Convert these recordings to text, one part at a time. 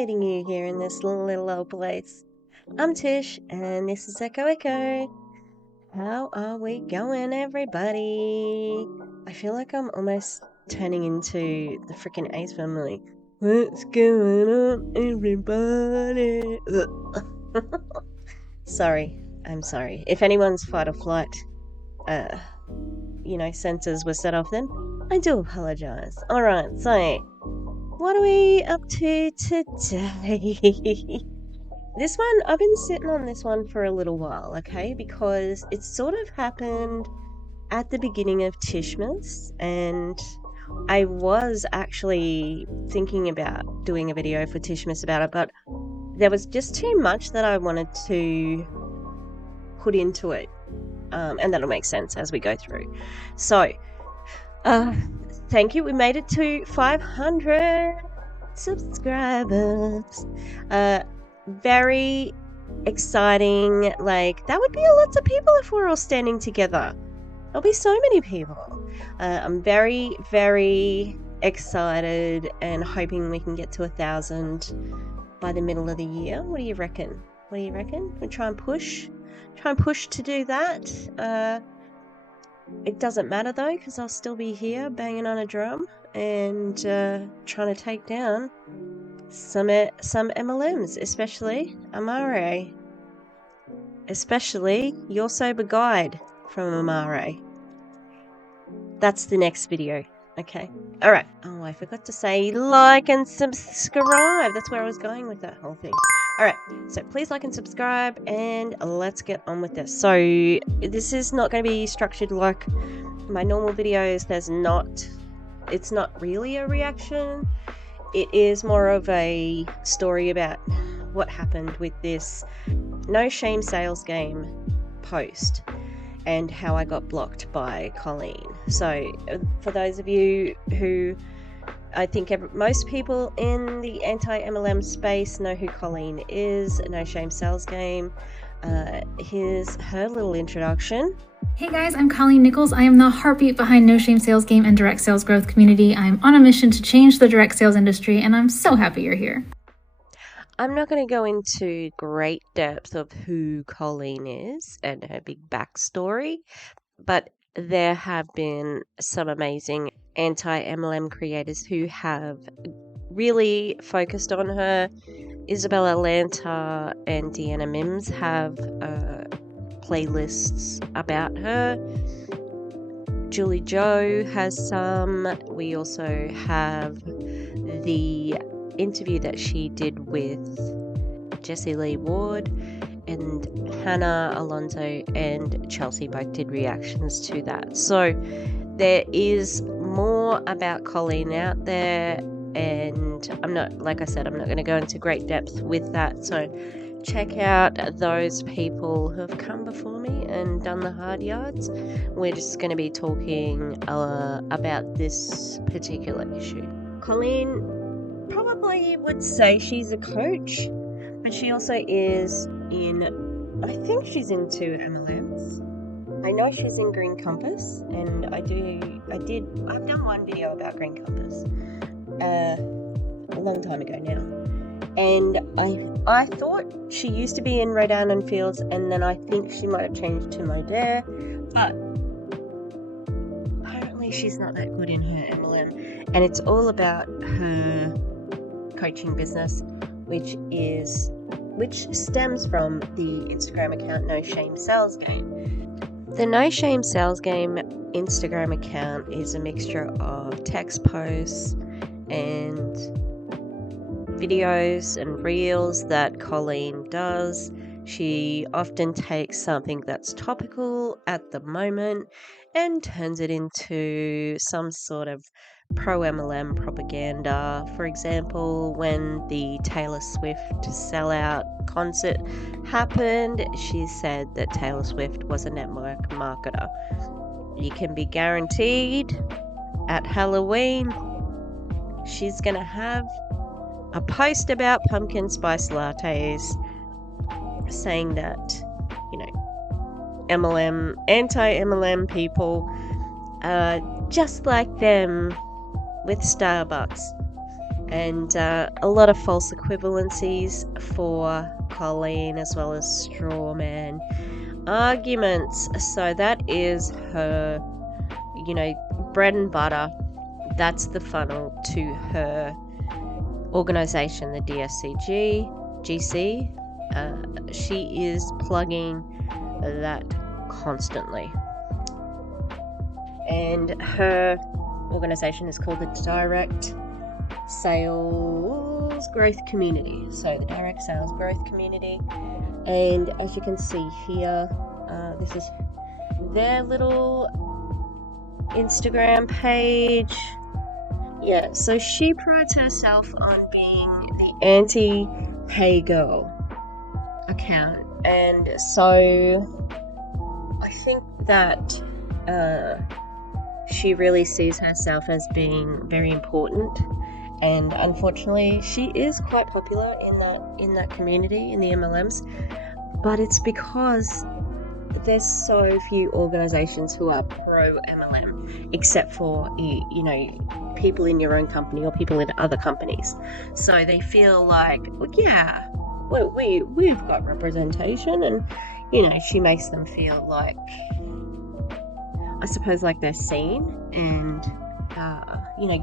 meeting you here in this little old place. I'm Tish, and this is Echo Echo. How are we going, everybody? I feel like I'm almost turning into the freaking Ace family. What's going on, everybody? Sorry, I'm sorry. If anyone's fight or flight, sensors were set off then, I do apologize. Alright, so, what are we up to today? This one, I've been sitting on this one for a little while, okay? Because it sort of happened at the beginning of Tishmas, and I was actually thinking about doing a video for Tishmas about it, but there was just too much that I wanted to put into it, and that'll make sense as we go through. So, thank you. We made it to 500 subscribers. Very exciting. Like, that would be a lot of people if we're all standing together. There'll be so many people. I'm very, very excited and hoping we can get to 1,000 by the middle of the year. What do you reckon? We try and push to do that. It doesn't matter though, because I'll still be here banging on a drum and trying to take down some MLMs, especially Amare, especially Your Sober Guide from Amare. That's the next video. Okay. All right. Oh, I forgot to say like and subscribe. That's where I was going with that whole thing. All right. So please like and subscribe, and let's get on with this. So this is not going to be structured like my normal videos. It's not really a reaction. It is more of a story about what happened with this No Shame Sales Game post and how I got blocked by Colleen. So for those of you who, I think most people in the anti-MLM space know who Colleen is, No Shame Sales Game. Here's her little introduction. Hey guys, I'm Colleen Nichols. I am the heartbeat behind No Shame Sales Game and direct sales growth community. I'm on a mission to change the direct sales industry, and I'm so happy you're here. I'm not going to go into great depth of who Colleen is and her big backstory, but there have been some amazing anti-MLM creators who have really focused on her. Isabella Lanta and Deanna Mims have playlists about her. Julie Joe has some. We also have the interview that she did with Jessie Lee Ward, and Hannah Alonso and Chelsea both did reactions to that. So there is more about Colleen out there, and I'm not going to go into great depth with that. So check out those people who have come before me and done the hard yards. We're just going to be talking about this particular issue. Colleen probably would say she's a coach, but she also is I think she's into MLMs. I know she's in Green Compass, and I've done one video about Green Compass a long time ago now. And I thought she used to be in Rodan and Fields, and then I think she might have changed to Modere, but apparently she's not that good in her MLM. And it's all about her coaching business, which stems from the Instagram account No Shame Sales Game. The No Shame Sales Game Instagram account is a mixture of text posts and videos and reels that Colleen does. She often takes something that's topical at the moment and turns it into some sort of pro-MLM propaganda. For example, when the Taylor Swift sellout concert happened, she said that Taylor Swift was a network marketer. You can be guaranteed at Halloween she's going to have a post about pumpkin spice lattes saying that, MLM, anti-MLM people are just like them with Starbucks. and a lot of false equivalencies for Colleen, as well as straw man arguments. So that is her, bread and butter. That's the funnel to her organization, the GC. She is plugging that constantly. And her organization is called the Direct Sales Growth Community. So the Direct Sales Growth Community. And as you can see here, this is their little Instagram page. Yeah, so she prides herself on being the anti-hey girl account. And so I think that she really sees herself as being very important, and unfortunately she is quite popular in that community, in the MLMs, but it's because there's so few organizations who are pro MLM, except for people in your own company or people in other companies. So they feel like, well, yeah, we've got representation, and she makes them feel like, I suppose, like they're seen, and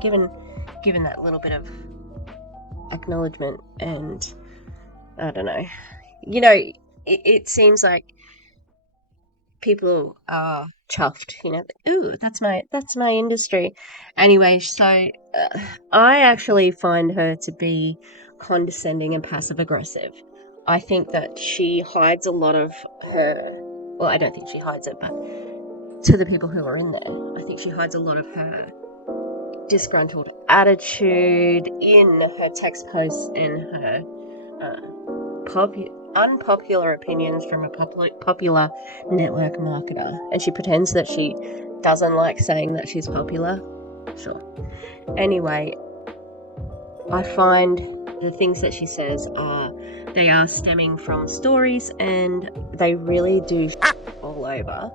given that little bit of acknowledgement, and I don't know, it seems like people are chuffed, ooh, that's my industry. Anyway, so I actually find her to be condescending and passive aggressive. I think that she hides a lot of her, well, I don't think she hides it, but to the people who are in there, I think she hides a lot of her disgruntled attitude in her text posts and her unpopular opinions from a popular network marketer. And she pretends that she doesn't like saying that she's popular. Sure. Anyway, I find the things that she says they are stemming from stories, and they really do all over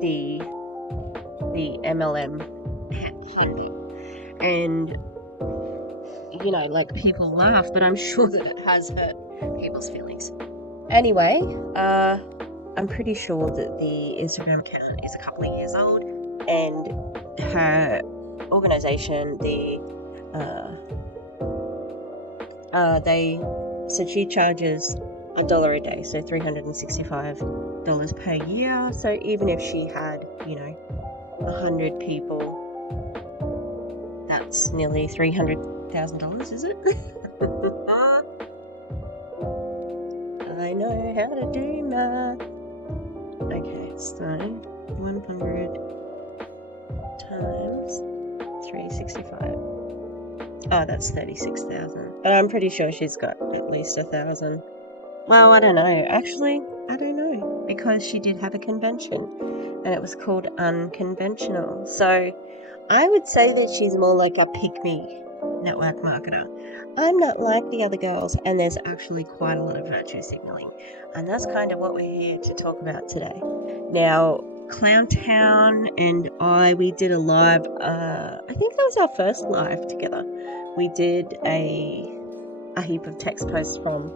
the MLM hunt. And people laugh, but I'm sure that it has hurt people's feelings. Anyway, I'm pretty sure that the Instagram account is a couple of years old, and her organization, she charges $1 a day, so $365 per year. So even if she had 100 people, that's nearly $300,000, is it? I know how to do math. Okay, so 100 times 365. Oh, that's 36,000. But I'm pretty sure she's got at least 1,000. Well, I don't know. Actually, I don't know, because she did have a convention, and it was called Unconventional. So I would say that she's more like a pick-me network marketer. I'm not like the other girls, and there's actually quite a lot of virtue signaling, and that's kind of what we're here to talk about today. Now, Clowntown and we did a live, I think that was our first live together. We did a heap of text posts from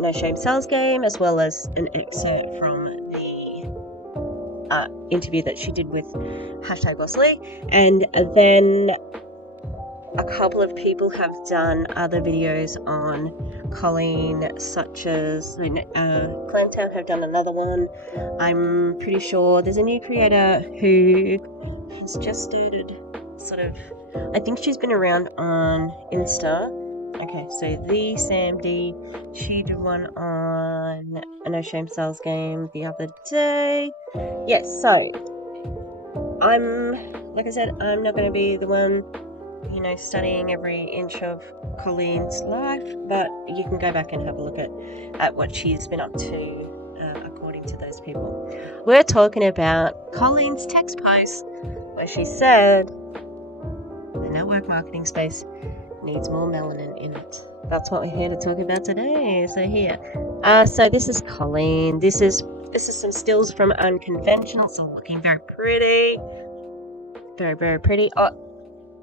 No Shame Sales Game, as well as an excerpt from the interview that she did with #Bosslee, and then a couple of people have done other videos on Colleen, such as Clowntown have done another one. I'm pretty sure there's a new creator who has just started I think she's been around on Insta. Okay, so the Sam D, she did one on a No Shame Sales Game the other day. Yes, so like I said, I'm not going to be the one studying every inch of Colleen's life, but you can go back and have a look at what she's been up to according to those people. We're talking about Colleen's text post where she said the network marketing space needs more melanin in it. That's what we're here to talk about today. So here, so this is Colleen. This is some stills from Unconventional. So looking very pretty, very, very pretty. Oh,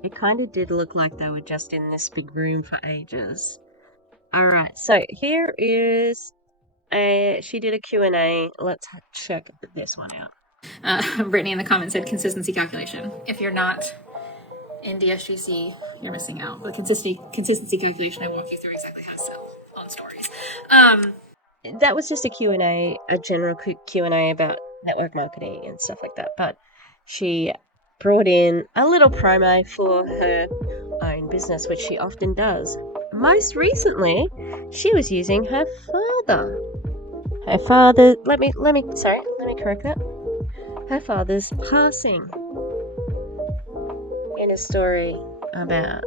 It kind of did look like they were just in this big room for ages. Alright, so here is she did a Q&A. Let's check this one out. Brittany in the comments said consistency calculation. If you're not in DSGC, you're missing out. The consistency calculation, I walk you through exactly how to sell on stories. That was just a Q&A, a general Q&A about network marketing and stuff like that. But she brought in a little promo for her own business, which she often does. Most recently, she was using her father. Her father, let me correct that. Her father's passing in a story about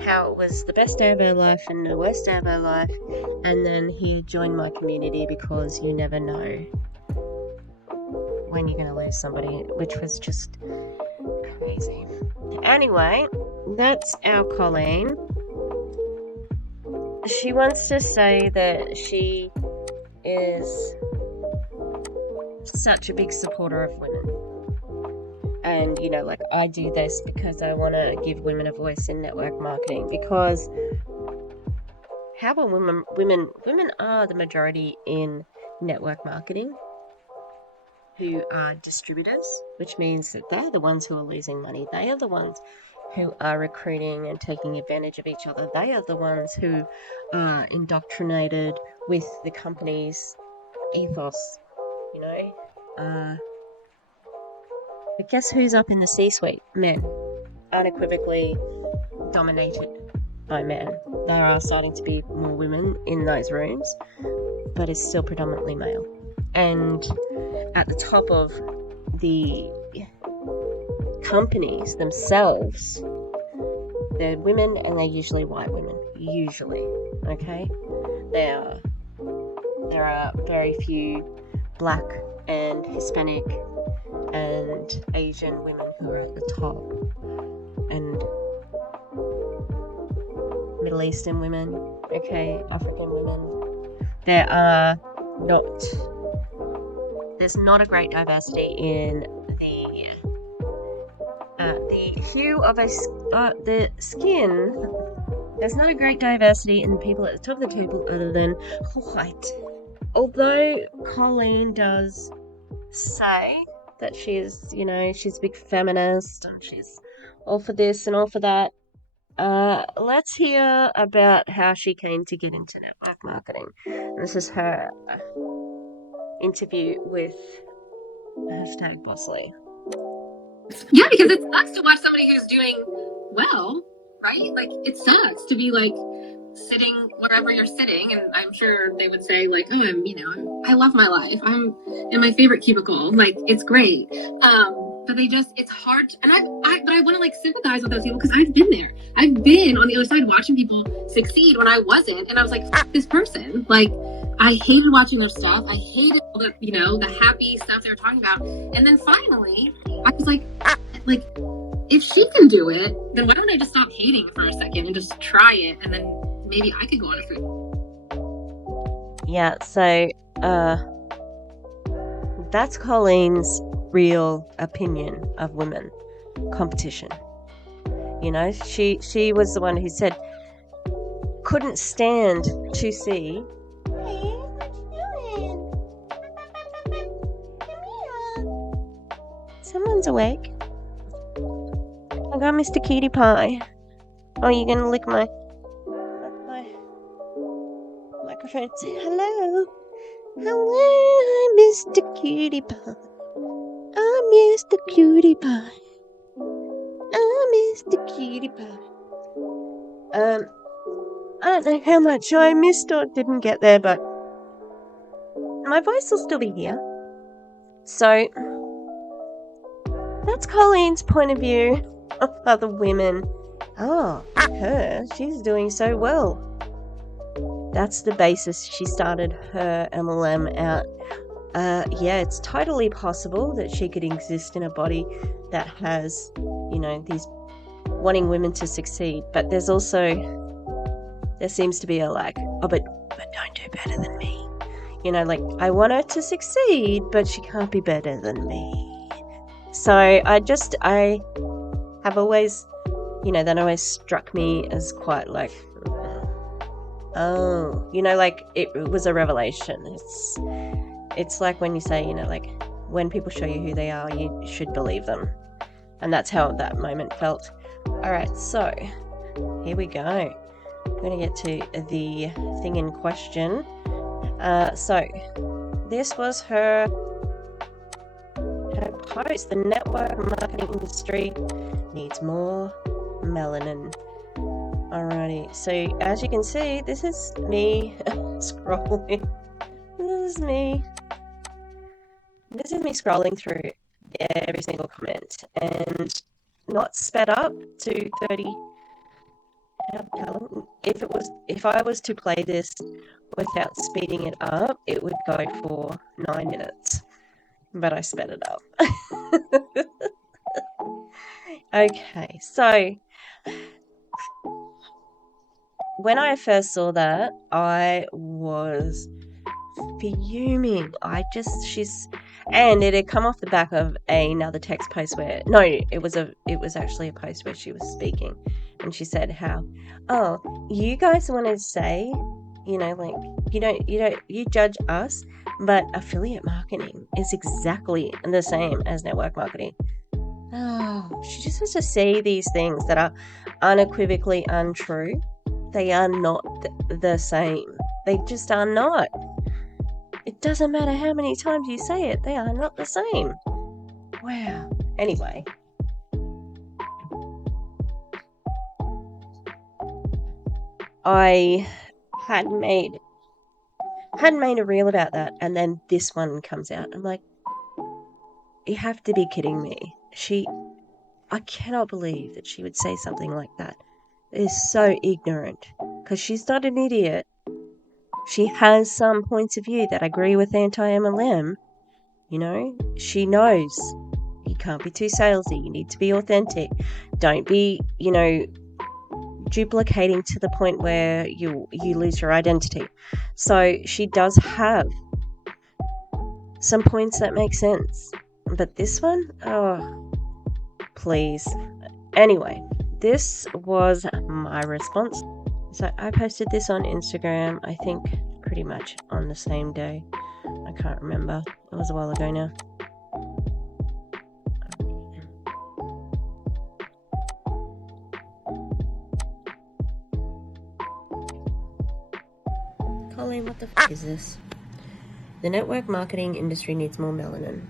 how it was the best day of her life and the worst day of her life, and then he joined my community because you never know when you're going to lose somebody, which was just crazy. Anyway, that's our Colleen. She wants to say that she is such a big supporter of women. And, you know, like, I do this because I want to give women a voice in network marketing, because how are women are the majority in network marketing who are distributors, which means that they're the ones who are losing money. They are the ones who are recruiting and taking advantage of each other. They are the ones who are indoctrinated with the company's ethos, you know. But guess who's up in the C-suite? Men. Unequivocally dominated by men. There are starting to be more women in those rooms, but it's still predominantly male. And at the top of the companies themselves, they're women, and they're usually white women. Usually, okay? There are very few black and Hispanic and Asian women who are at the top, and Middle Eastern women, okay, African women. There's not a great diversity in the hue of the skin. There's not a great diversity in the people at the top of the table other than white. Although Colleen does say that she's a big feminist and she's all for this and all for that. Let's hear about how she came to get into network marketing. This is her interview with #Bossly. Yeah, because it sucks to watch somebody who's doing well, right? Like, it sucks to be like sitting wherever you're sitting, and I'm sure they would say like, oh, I love my life. I'm in my favorite cubicle. Like, it's great. But it's hard. And I want to like sympathize with those people, because I've been there. I've been on the other side watching people succeed when I wasn't, and I was like, F this person. Like, I hated watching their stuff. I hated all the, the happy stuff they were talking about. And then finally, I was like, if she can do it, then why don't I just stop hating for a second and just try it, and then maybe I could go on a food. Yeah, so that's Colleen's real opinion of women competition. She was the one who said couldn't stand to see. Hey, what you doing? Come here. Someone's awake. I got Mr. Cutie Pie. Oh, you're gonna lick my microphone. Say hello. Hello, Mr. Cutie Pie. I'm Mr. Cutie Pie. I'm Mr. Cutie Pie. I don't know how much I missed or didn't get there, but my voice will still be here. So that's Colleen's point of view of other women. Oh, she's doing so well. That's the basis she started her MLM out. It's totally possible that she could exist in a body that has, these wanting women to succeed. But there seems to be a like, but don't do better than me. I want her to succeed, but she can't be better than me. So I have always that always struck me as quite like, oh, like it was a revelation. It's like when you say, like when people show you who they are, you should believe them. And that's how that moment felt. All right, so here we go. I'm going to get to the thing in question. So this was her post. The network marketing industry needs more melanin. Alrighty, so as you can see, this is me scrolling. This is me scrolling through every single comment and not sped up to 30. If I was to play this without speeding it up, it would go for 9 minutes, but I sped it up. Okay, so when I first saw that, I was fuming. And it had come off the back of another text post where, no, it was actually a post where she was speaking, and she said how, oh, you guys want to say, like, you judge us, but affiliate marketing is exactly the same as network marketing. Oh, she just has to say these things that are unequivocally untrue. They are not the same. They just are not. It doesn't matter how many times you say it, they are not the same. Wow. Anyway. I had made a reel about that, and then this one comes out. I'm like, you have to be kidding me. I cannot believe that she would say something like that. It is so ignorant, because she's not an idiot. She has some points of view that agree with anti-MLM. She knows you can't be too salesy. You need to be authentic. Don't be, duplicating to the point where you lose your identity. So she does have some points that make sense. But this one, oh, please. Anyway, this was my response. So I posted this on Instagram, I think pretty much on the same day. I can't remember. It was a while ago now. Colleen, what the f*** is this? The network marketing industry needs more melanin.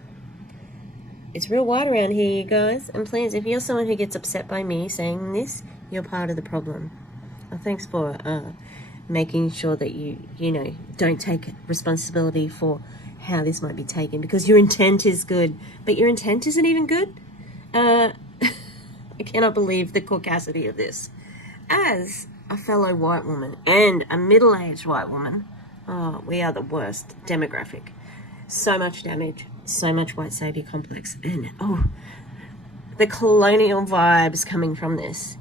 It's real white around here, you guys. And please, if you're someone who gets upset by me saying this, you're part of the problem. Thanks for making sure that you don't take responsibility for how this might be taken, because your intent is good, but your intent isn't even good. I cannot believe the caucasity of this. As a fellow white woman and a middle-aged white woman, we are the worst demographic. So much damage, so much white savior complex, and the colonial vibes coming from this.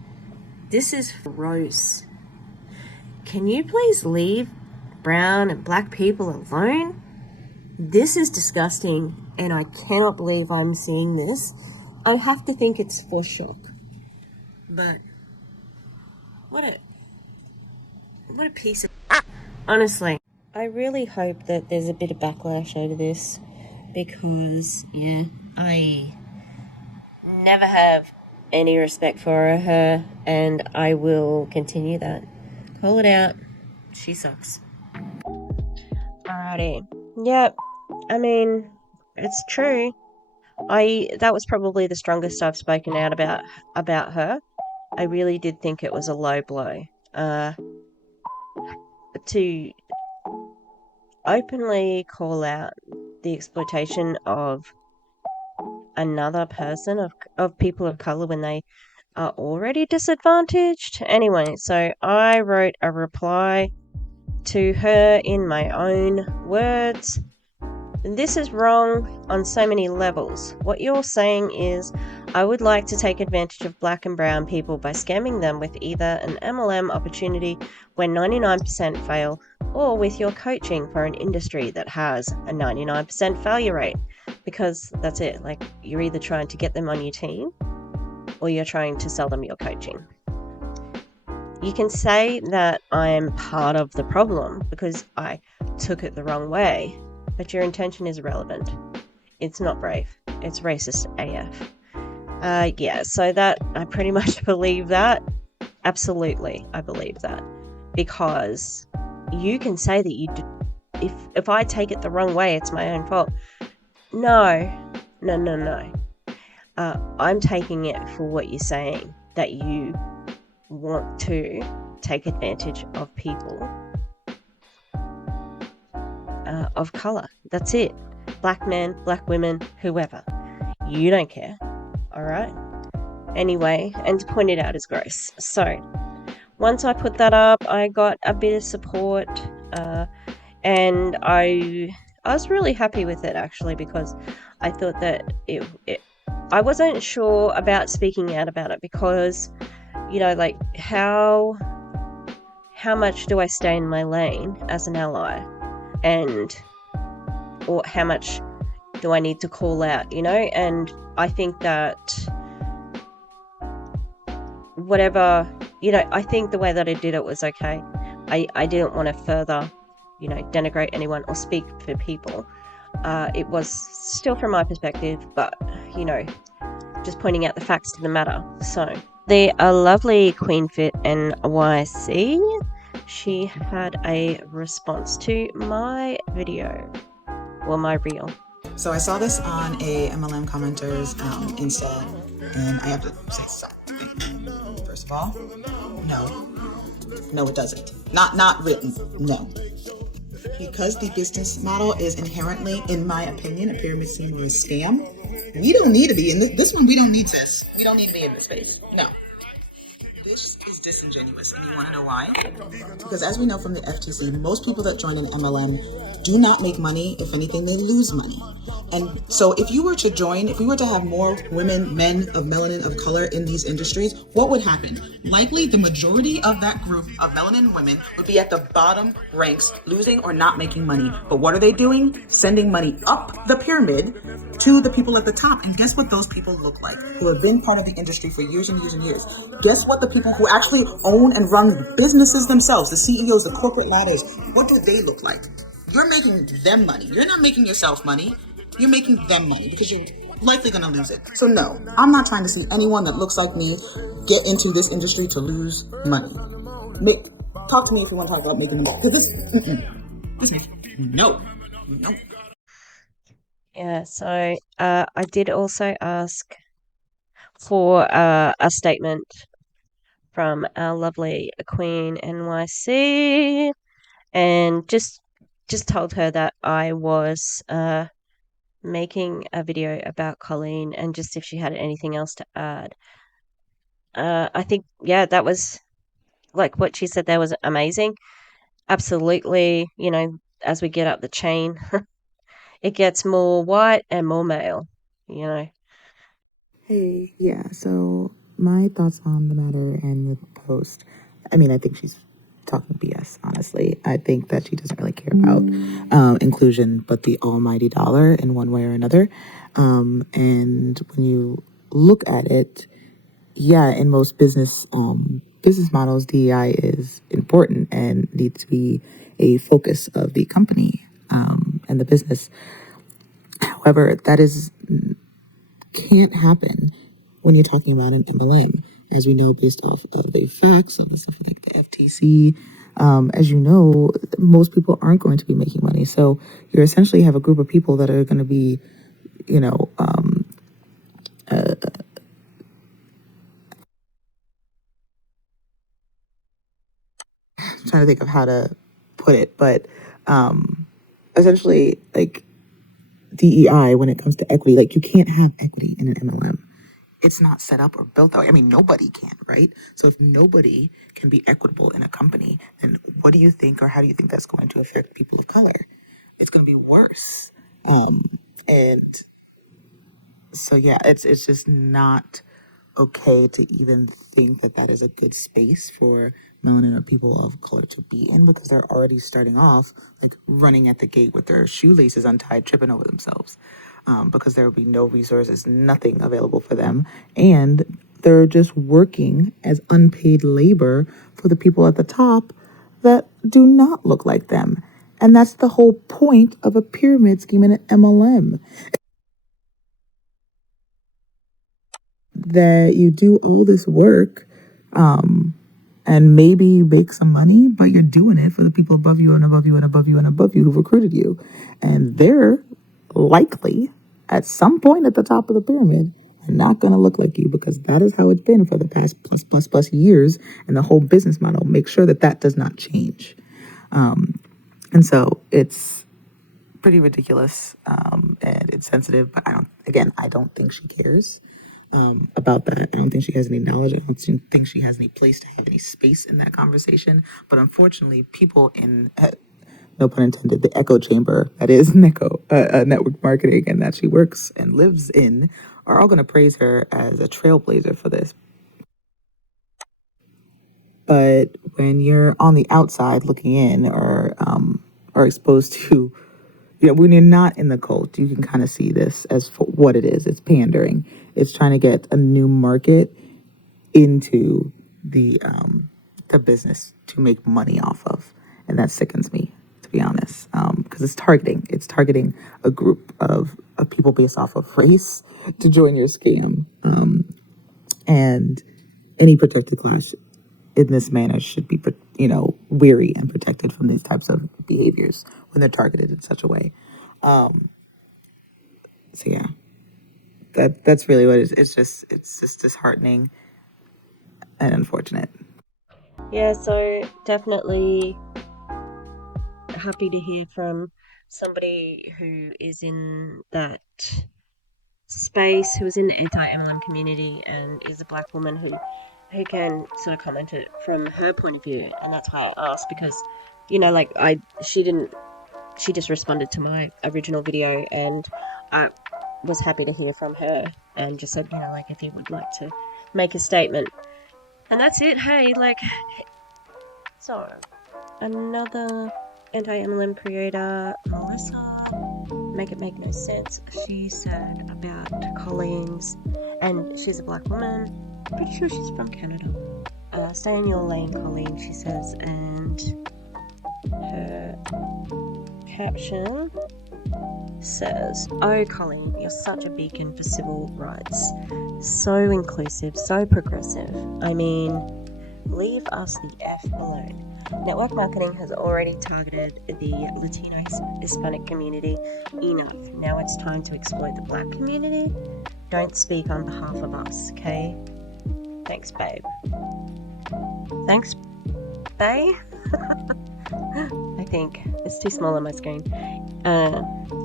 This is gross. Can you please leave brown and black people alone? This is disgusting, and I cannot believe I'm seeing this. I have to think it's for shock. But what a piece of... Honestly, I really hope that there's a bit of backlash over this, because, I never have any respect for her, and I will continue that. Call it out. She sucks. Alrighty. Yep. I mean, it's true. That was probably the strongest I've spoken out about her. I really did think it was a low blow. To openly call out the exploitation of another person, of people of color, when they are already disadvantaged. Anyway, so I wrote a reply to her in my own words. This is wrong on so many levels. What you're saying is, I would like to take advantage of black and brown people by scamming them with either an MLM opportunity where 99% fail, or with your coaching for an industry that has a 99% failure rate. Because that's it, like, you're either trying to get them on your team, or you're trying to sell them your coaching. You can say that I'm part of the problem because I took it the wrong way, but your intention is irrelevant. It's not brave. It's racist AF. Yeah, so that I pretty much believe that. Absolutely, I believe that. Because you can say that you do, if I take it the wrong way, it's my own fault. No. I'm taking it for what you're saying, that you want to take advantage of people of color. That's it. Black men, black women, whoever. You don't care. All right? Anyway, and to point it out is gross. So, once I put that up, I got a bit of support, and I was really happy with it, actually, because I thought that I wasn't sure about speaking out about it because, like how much do I stay in my lane as an ally, or how much do I need to call out, and I think that whatever, I think the way that I did it was okay. I didn't want to further, denigrate anyone or speak for people. It was still from my perspective, but, just pointing out the facts to the matter. So, the lovely Queen Fit NYC, she had a response to my video, or my reel. So I saw this on a MLM commenters Insta, and I have to say something. First of all, no, it doesn't. Not written. No. Because the business model is inherently, in my opinion, a pyramid scheme or a scam, we don't need to be in this one. We don't need this. We don't need to be in this space. No. This is disingenuous, and you want to know why? Because as we know from the FTC, most people that join an MLM do not make money. If anything, they lose money. And so if you were to join, if we were to have more women, men of melanin, of color in these industries, what would happen? Likely the majority of that group of melanin women would be at the bottom ranks, losing or not making money. But what are they doing? Sending money up the pyramid to the people at the top. And guess what those people look like, who have been part of the industry for years and years and years? Guess what the people who actually own and run businesses themselves, the CEOs, the corporate ladders, what do they look like? You're making them money. You're not making yourself money. You're making them money because you're likely going to lose it. So no, I'm not trying to see anyone that looks like me get into this industry to lose money. Talk to me if you want to talk about making money. Because this makes no. Yeah, so I did also ask for a statement from our lovely Queen NYC, and just told her that I was making a video about Colleen, and just if she had anything else to add. I think, yeah, that was, like what she said there was amazing. Absolutely, as we get up the chain, it gets more white and more male, Hey, yeah, so my thoughts on the matter and the post. I mean, I think she's talking BS, honestly. I think that she doesn't really care about inclusion, but the almighty dollar in one way or another. And when you look at it, yeah, in most business models, DEI is important and needs to be a focus of the company and the business. However, that can't happen when you're talking about an MLM, as we know, based off of the facts of the stuff like the FTC. As you know, most people aren't going to be making money. So you essentially have a group of people that are going to be, trying to think of how to put it, but essentially, like DEI, when it comes to equity, like you can't have equity in an MLM. It's not set up or built that way. I mean, nobody can, right? So if nobody can be equitable in a company, then what do you think, or how do you think that's going to affect people of color? It's going to be worse. And so, yeah, it's just not okay to even think that that is a good space for melanin or people of color to be in, because they're already starting off like running at the gate with their shoelaces untied, tripping over themselves, because there will be no resources, nothing available for them. And They're just working as unpaid labor for the people at the top that do not look like them. And that's the whole point of a pyramid scheme in an MLM. That you do all this work, and maybe you make some money, but you're doing it for the people above you and above you and above you and above you who've recruited you. And they're likely at some point at the top of the pyramid are not going to look like you, because that is how it's been for the past plus years. And the whole business model, make sure that that does not change. And so it's pretty ridiculous, and it's sensitive, but I don't think she cares about that. I don't think she has any knowledge. I don't think she has any place to have any space in that conversation. But unfortunately, people in, no pun intended, the echo chamber that is network marketing, and that she works and lives in, are all going to praise her as a trailblazer for this. But when you're on the outside looking in, or exposed to, when you're not in the cult, you can kind of see this as for what it is. It's pandering. It's trying to get a new market into the business to make money off of, and that sickens me, to be honest, because it's targeting a group of people based off of race to join your scam, and any protected class in this manner should be, weary and protected from these types of behaviors when they're targeted in such a way. So yeah, that's really what it is. It's just disheartening and unfortunate. Yeah, so definitely happy to hear from somebody who is in that space, who is in the anti-MLM community and is a black woman who can sort of comment it from her point of view. And that's why I asked, because, she just responded to my original video, and I was happy to hear from her and just said, if you would like to make a statement. And that's it. Hey, so another anti-MLM creator, Melissa, make it make no sense, she said about Colleen's, and she's a black woman, pretty sure she's from Canada. Stay in your lane, Colleen, she says, and her caption says, "Oh, Colleen, you're such a beacon for civil rights. So inclusive, so progressive. I mean, leave us the F alone. Network marketing has already targeted the Latino Hispanic community enough. Now it's time to exploit the black community. Don't speak on behalf of us, okay? Thanks, babe." Thanks, babe? I think it's too small on my screen.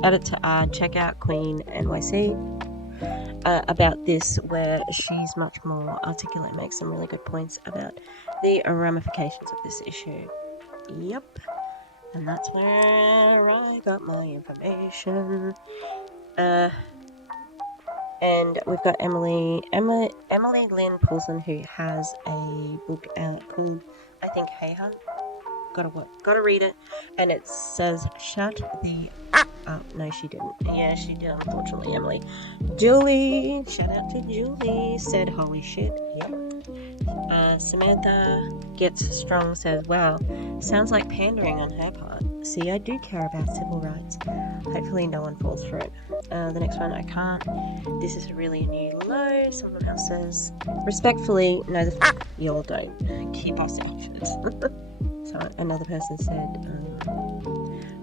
Added to check out Queen NYC about this, where she's much more articulate, makes some really good points about the ramifications of this issue. Yep. And that's where I got my information. And we've got Emily Lynn Paulson, who has a book called, I think, Hey Hun. Gotta read it. And it says, "Shut the..." Oh, no, she didn't. Yeah, she did, unfortunately, Emily. Julie, shout out to Julie, said, "Holy shit." Yep. Samantha Gets Strong says, "Wow, sounds like pandering on her part. See, I do care about civil rights. Hopefully no one falls for it." The next one, "I can't. This is really a new low." Someone else says, "Respectfully, no, you all don't. Keep us out." So another person said,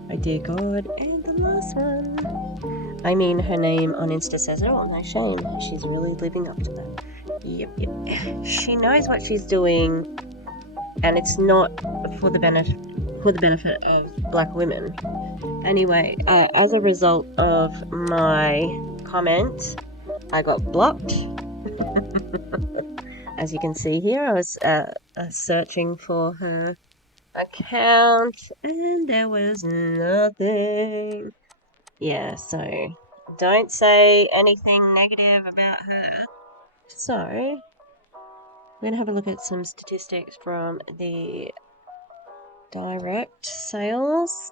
"I dear God." And the last one, I mean, her name on Insta says, "Oh, no shame. She's really living up to that." Yep. She knows what she's doing, and it's not for the benefit of black women. Anyway, as a result of my comment, I got blocked. As you can see here, I was searching for her account, and there was nothing. Yeah, so don't say anything negative about her. So we're gonna have a look at some statistics from the Direct Sales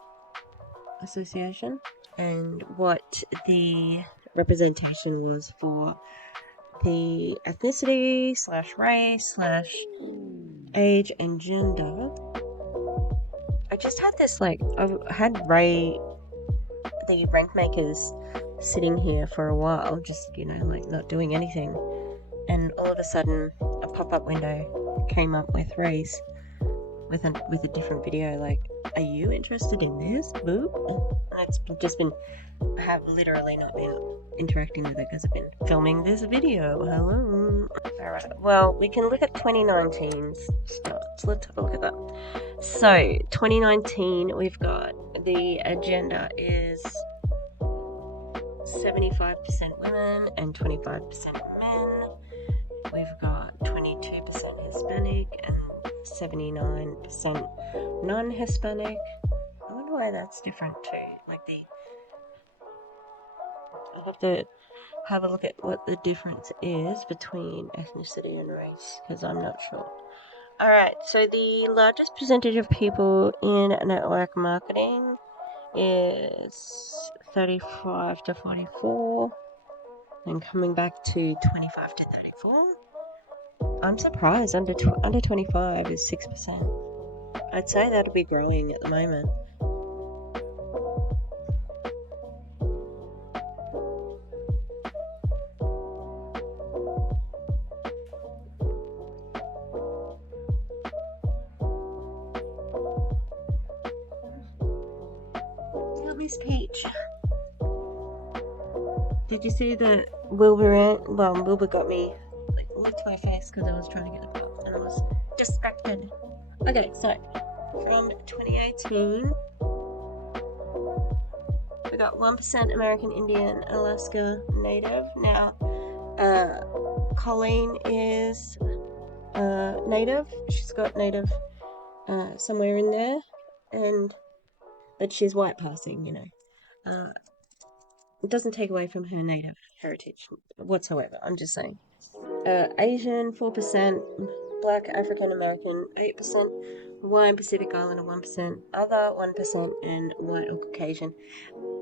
Association and what the representation was for the ethnicity / race / age and gender. I just had this, like, I had Ray, the rank makers, sitting here for a while, just, you know, like, not doing anything. And all of a sudden, a pop-up window came up with Ray's, with a different video, like, are you interested in this? Boop. And it's just been, I have literally not been interacting with it because I've been filming this video. Hello. Alright, well, we can look at 2019's starts. Let's have a look at that. So, 2019, we've got the agenda is 75% women and 25% men. We've got 22% Hispanic and 79% non-Hispanic. I wonder why that's different too. Like I'll have to have a look at what the difference is between ethnicity and race, because I'm not sure. Alright, so the largest percentage of people in network marketing is 35 to 44, and coming back to 25 to 34. I'm surprised under 25 is 6%. I'd say that'll be growing at the moment. Yeah, Miss Peach. Did you see that Wilbur? Well, Wilbur got me, like, licked my face because I was trying to get a cup and I was distracted. Okay, so from 2018, we got 1% American Indian, Alaska Native. Now, Colleen is Native. She's got Native somewhere in there, but she's white passing, you know. It doesn't take away from her Native heritage whatsoever. I'm just saying. Asian 4%, Black African American 8%, Hawaiian Pacific Islander 1%, other 1%, and white or Caucasian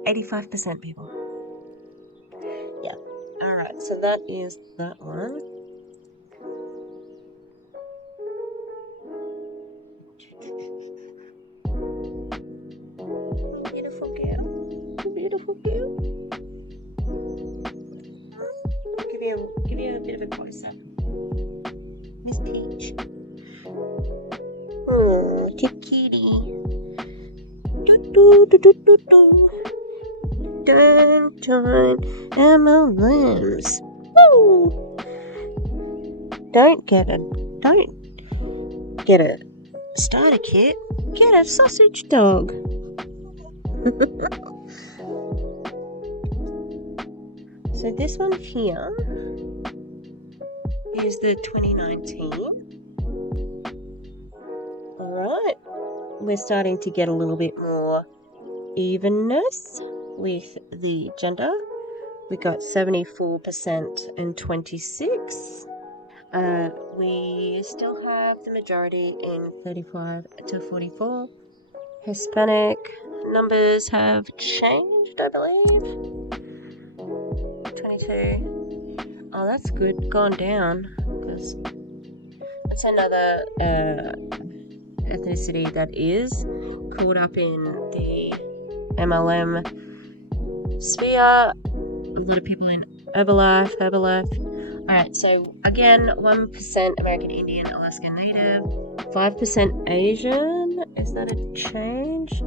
85% people. Yeah. Alright, so that is that one. Beautiful girl. Beautiful girl. Give you a bit of a close up. Miss Peach. Oh, kitty. Dun, MLMs. Woo! Don't get a starter kit. Get a sausage dog. So this one here is the 2019. Alright, we're starting to get a little bit more evenness with the gender. We got 74% and 26. We still have the majority in 35 to 44. Hispanic numbers have changed, I believe. 22. Oh, that's good. Gone down, because that's another ethnicity that is caught up in the MLM sphere. A lot of people in Herbalife. Alright, so again, 1% American Indian, Alaska Native, 5% Asian. Is that a change?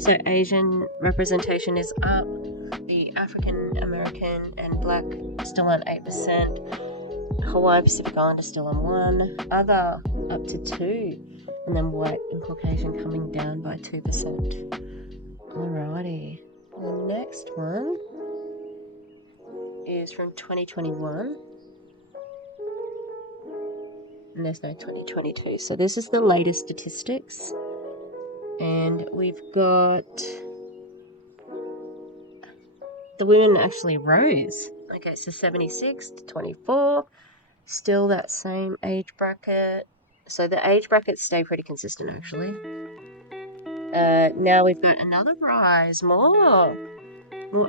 So Asian representation is up. The African American and Black still on 8%. Hawaii Pacific Islander still on 1. Other up to 2. And then white and Caucasian coming down by 2%. Alrighty. The next one is from 2021. And there's no 2022. So this is the latest statistics. And we've got... the women actually rose. Okay, so 76 to 24. Still that same age bracket. So the age brackets stay pretty consistent, actually. Now we've got another rise. More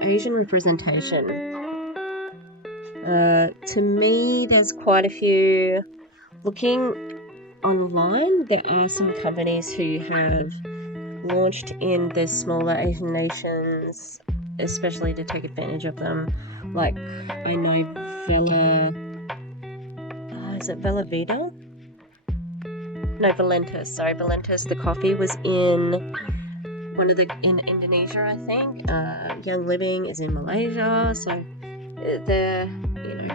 Asian representation. To me, there's quite a few. Looking online, there are some companies who have launched in the smaller Asian nations, especially to take advantage of them. Like, I know is it Vela Vida? No, Valentis. Sorry, Valentis. The coffee was in in Indonesia, I think. Young Living is in Malaysia, so they're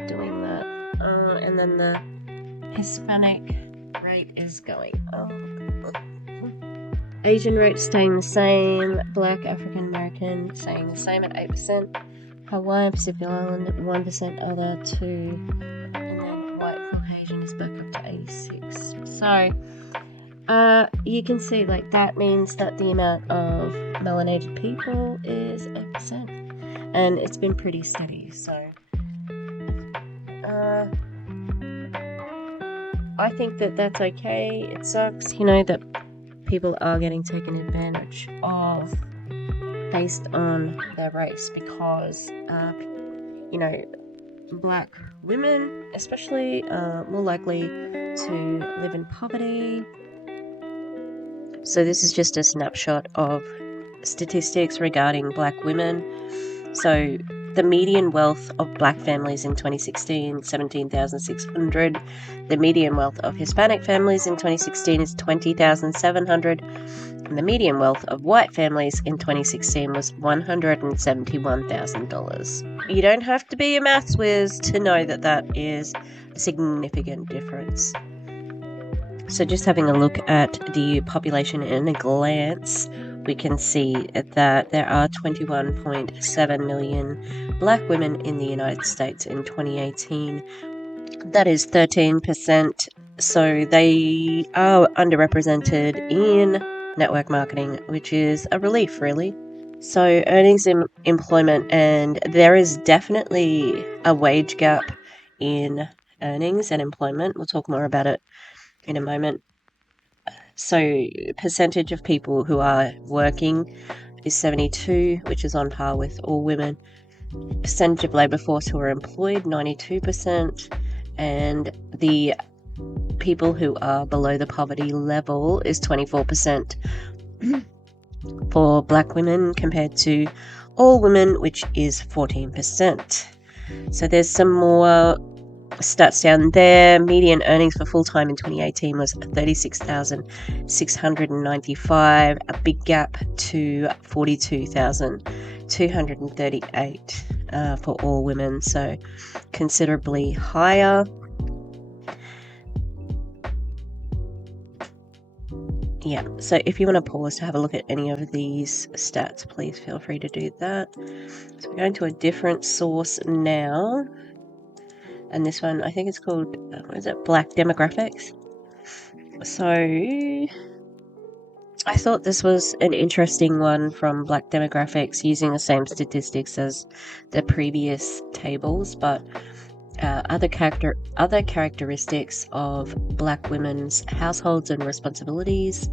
doing that. And then the Hispanic rate is going up. Asian rate staying the same. Black African American staying the same at 8%. Hawaii Pacific Island 1%, other 2%, and then white Caucasian is back up to 86%. So you can see that means that the amount of melanated people is 8%, and it's been pretty steady. So I think that that's okay. It sucks, that people are getting taken advantage of based on their race, because black women especially are more likely to live in poverty. So this is just a snapshot of statistics regarding black women. So the median wealth of black families in 2016, $17,600. The median wealth of Hispanic families in 2016 is $20,700. And the median wealth of white families in 2016 was $171,000. You don't have to be a maths whiz to know that that is a significant difference. So just having a look at the population in a glance, we can see that there are 21.7 million black women in the United States in 2018. That is 13%. So they are underrepresented in network marketing, which is a relief, really. So earnings in employment, and there is definitely a wage gap in earnings and employment. We'll talk more about it in a moment. So percentage of people who are working is 72, which is on par with all women. Percentage of labour force who are employed, 92%, and the people who are below the poverty level is 24% for black women compared to all women, which is 14%. So there's some more stats down there. Median earnings for full-time in 2018 was $36,695, a big gap to $42,238 for all women, so considerably higher. Yeah, so if you want to pause to have a look at any of these stats, please feel free to do that. So we're going to a different source now. And this one, I think it's called, Black Demographics. So I thought this was an interesting one from Black Demographics, using the same statistics as the previous tables, but other characteristics of black women's households and responsibilities.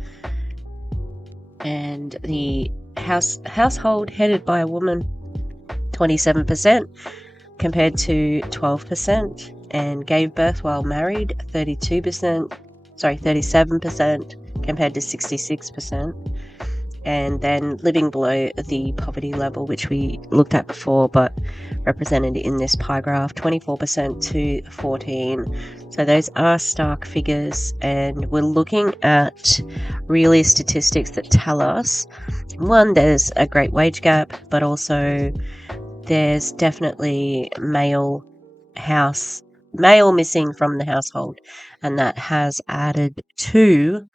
And the household headed by a woman, 27%. Compared to 12%, and gave birth while married, 37% compared to 66%, and then living below the poverty level, which we looked at before but represented in this pie graph, 24% to 14%. So those are stark figures, and we're looking at really statistics that tell us, one, there's a great wage gap, but also there's definitely male missing from the household, and that has added to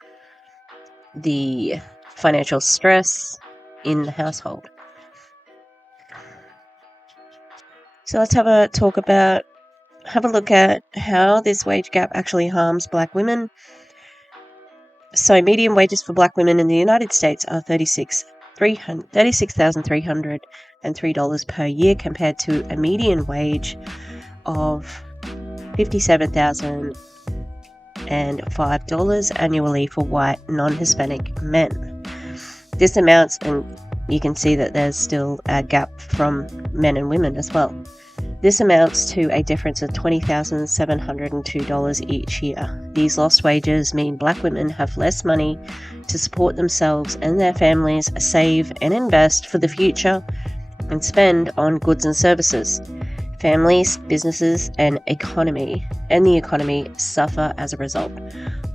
the financial stress in the household. So let's have a look at how this wage gap actually harms black women. So median wages for black women in the United States are $36,303 per year, compared to a median wage of $57,005 annually for white non-Hispanic men. This amounts, and you can see that there's still a gap from men and women as well. This amounts to a difference of $20,702 each year. These lost wages mean Black women have less money to support themselves and their families, save and invest for the future, and spend on goods and services. Families, businesses, and the economy suffer as a result.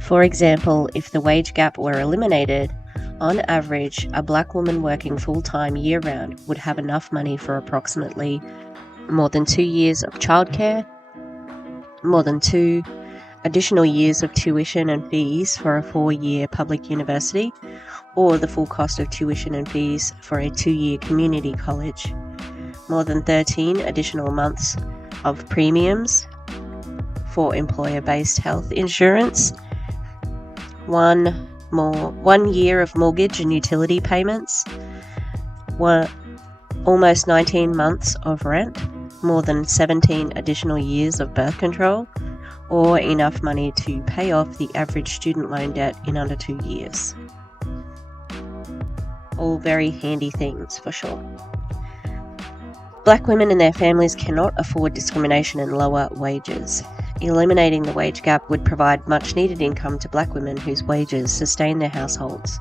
For example, if the wage gap were eliminated, on average, a Black woman working full-time year-round would have enough money for approximately more than 2 years of childcare, more than 2 additional years of tuition and fees for a 4-year public university, or the full cost of tuition and fees for a 2-year community college, more than 13 additional months of premiums for employer-based health insurance, 1 year of mortgage and utility payments, almost 19 months of rent, more than 17 additional years of birth control, or enough money to pay off the average student loan debt in under 2 years. All very handy things for sure. Black women and their families cannot afford discrimination and lower wages. Eliminating the wage gap would provide much needed income to Black women whose wages sustain their households.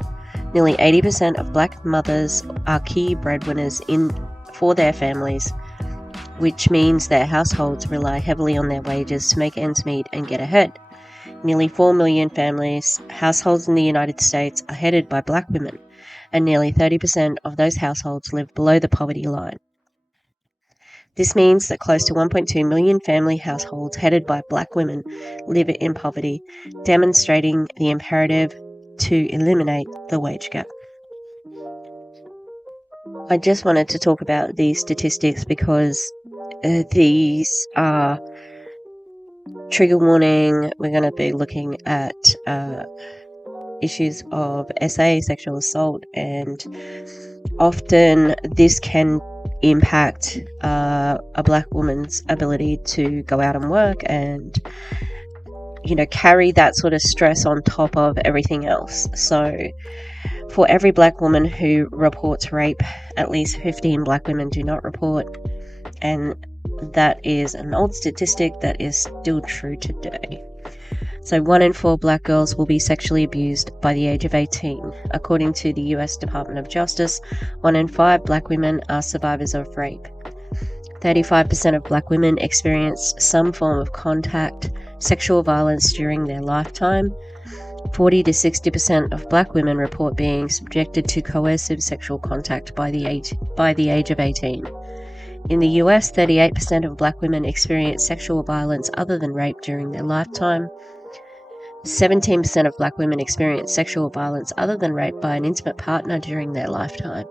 Nearly 80% of Black mothers are key breadwinners for their families, which means their households rely heavily on their wages to make ends meet and get ahead. Nearly 4 million households in the United States are headed by Black women, and nearly 30% of those households live below the poverty line. This means that close to 1.2 million family households headed by Black women live in poverty, demonstrating the imperative to eliminate the wage gap. I just wanted to talk about these statistics because these are trigger warning. We're going to be looking at issues of SA, sexual assault, and often this can impact a Black woman's ability to go out and work and, carry that sort of stress on top of everything else. So for every Black woman who reports rape, at least 15 Black women do not report. And that is an old statistic that is still true today. So 1 in 4 Black girls will be sexually abused by the age of 18. According to the US Department of Justice, 1 in 5 Black women are survivors of rape. 35% of Black women experience some form of sexual violence during their lifetime. 40 to 60% of Black women report being subjected to coercive sexual contact by the age of 18. In the US, 38% of Black women experience sexual violence other than rape during their lifetime. 17% of Black women experience sexual violence other than rape by an intimate partner during their lifetime.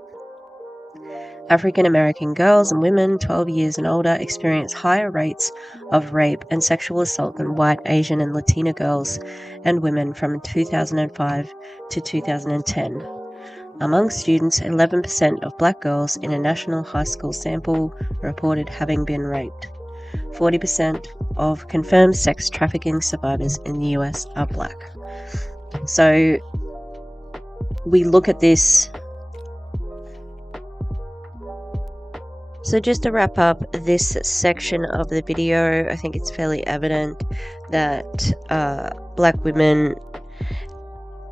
African American girls and women 12 years and older experience higher rates of rape and sexual assault than white, Asian, and Latina girls and women from 2005 to 2010. Among students, 11% of Black girls in a national high school sample reported having been raped. 40% of confirmed sex trafficking survivors in the US are Black. So we look at this. So just to wrap up this section of the video, I think it's fairly evident that Black women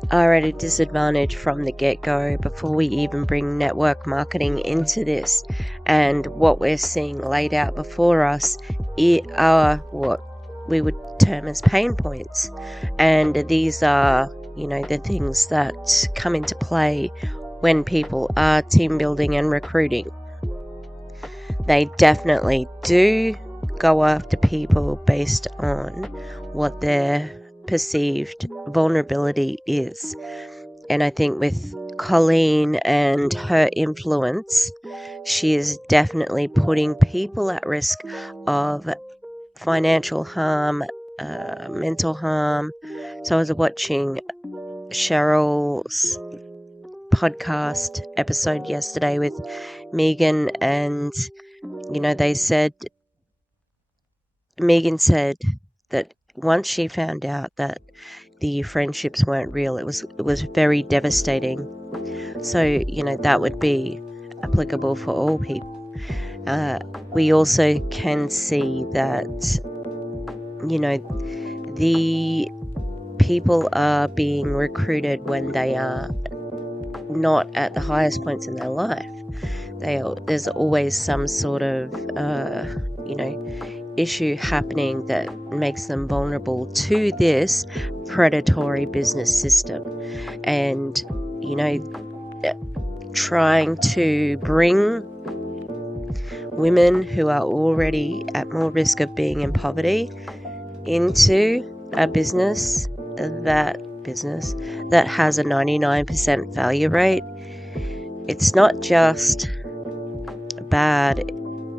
are at a disadvantage from the get-go before we even bring network marketing into this. And what we're seeing laid out before us are what we would term as pain points. And these are, the things that come into play when people are team building and recruiting. They definitely do go after people based on what their perceived vulnerability is. And I think with Colleen and her influence, she is definitely putting people at risk of financial harm, mental harm. So I was watching Cheryl's podcast episode yesterday with Megan, and Megan said that once she found out that the friendships weren't real, it was very devastating. So, that would be applicable for all people. We also can see that, you know, the people are being recruited when they are not at the highest points in their life. There's always some sort of, issue happening that makes them vulnerable to this predatory business system. And, trying to bring women who are already at more risk of being in poverty into a business that has a 99% failure rate. It's not just bad,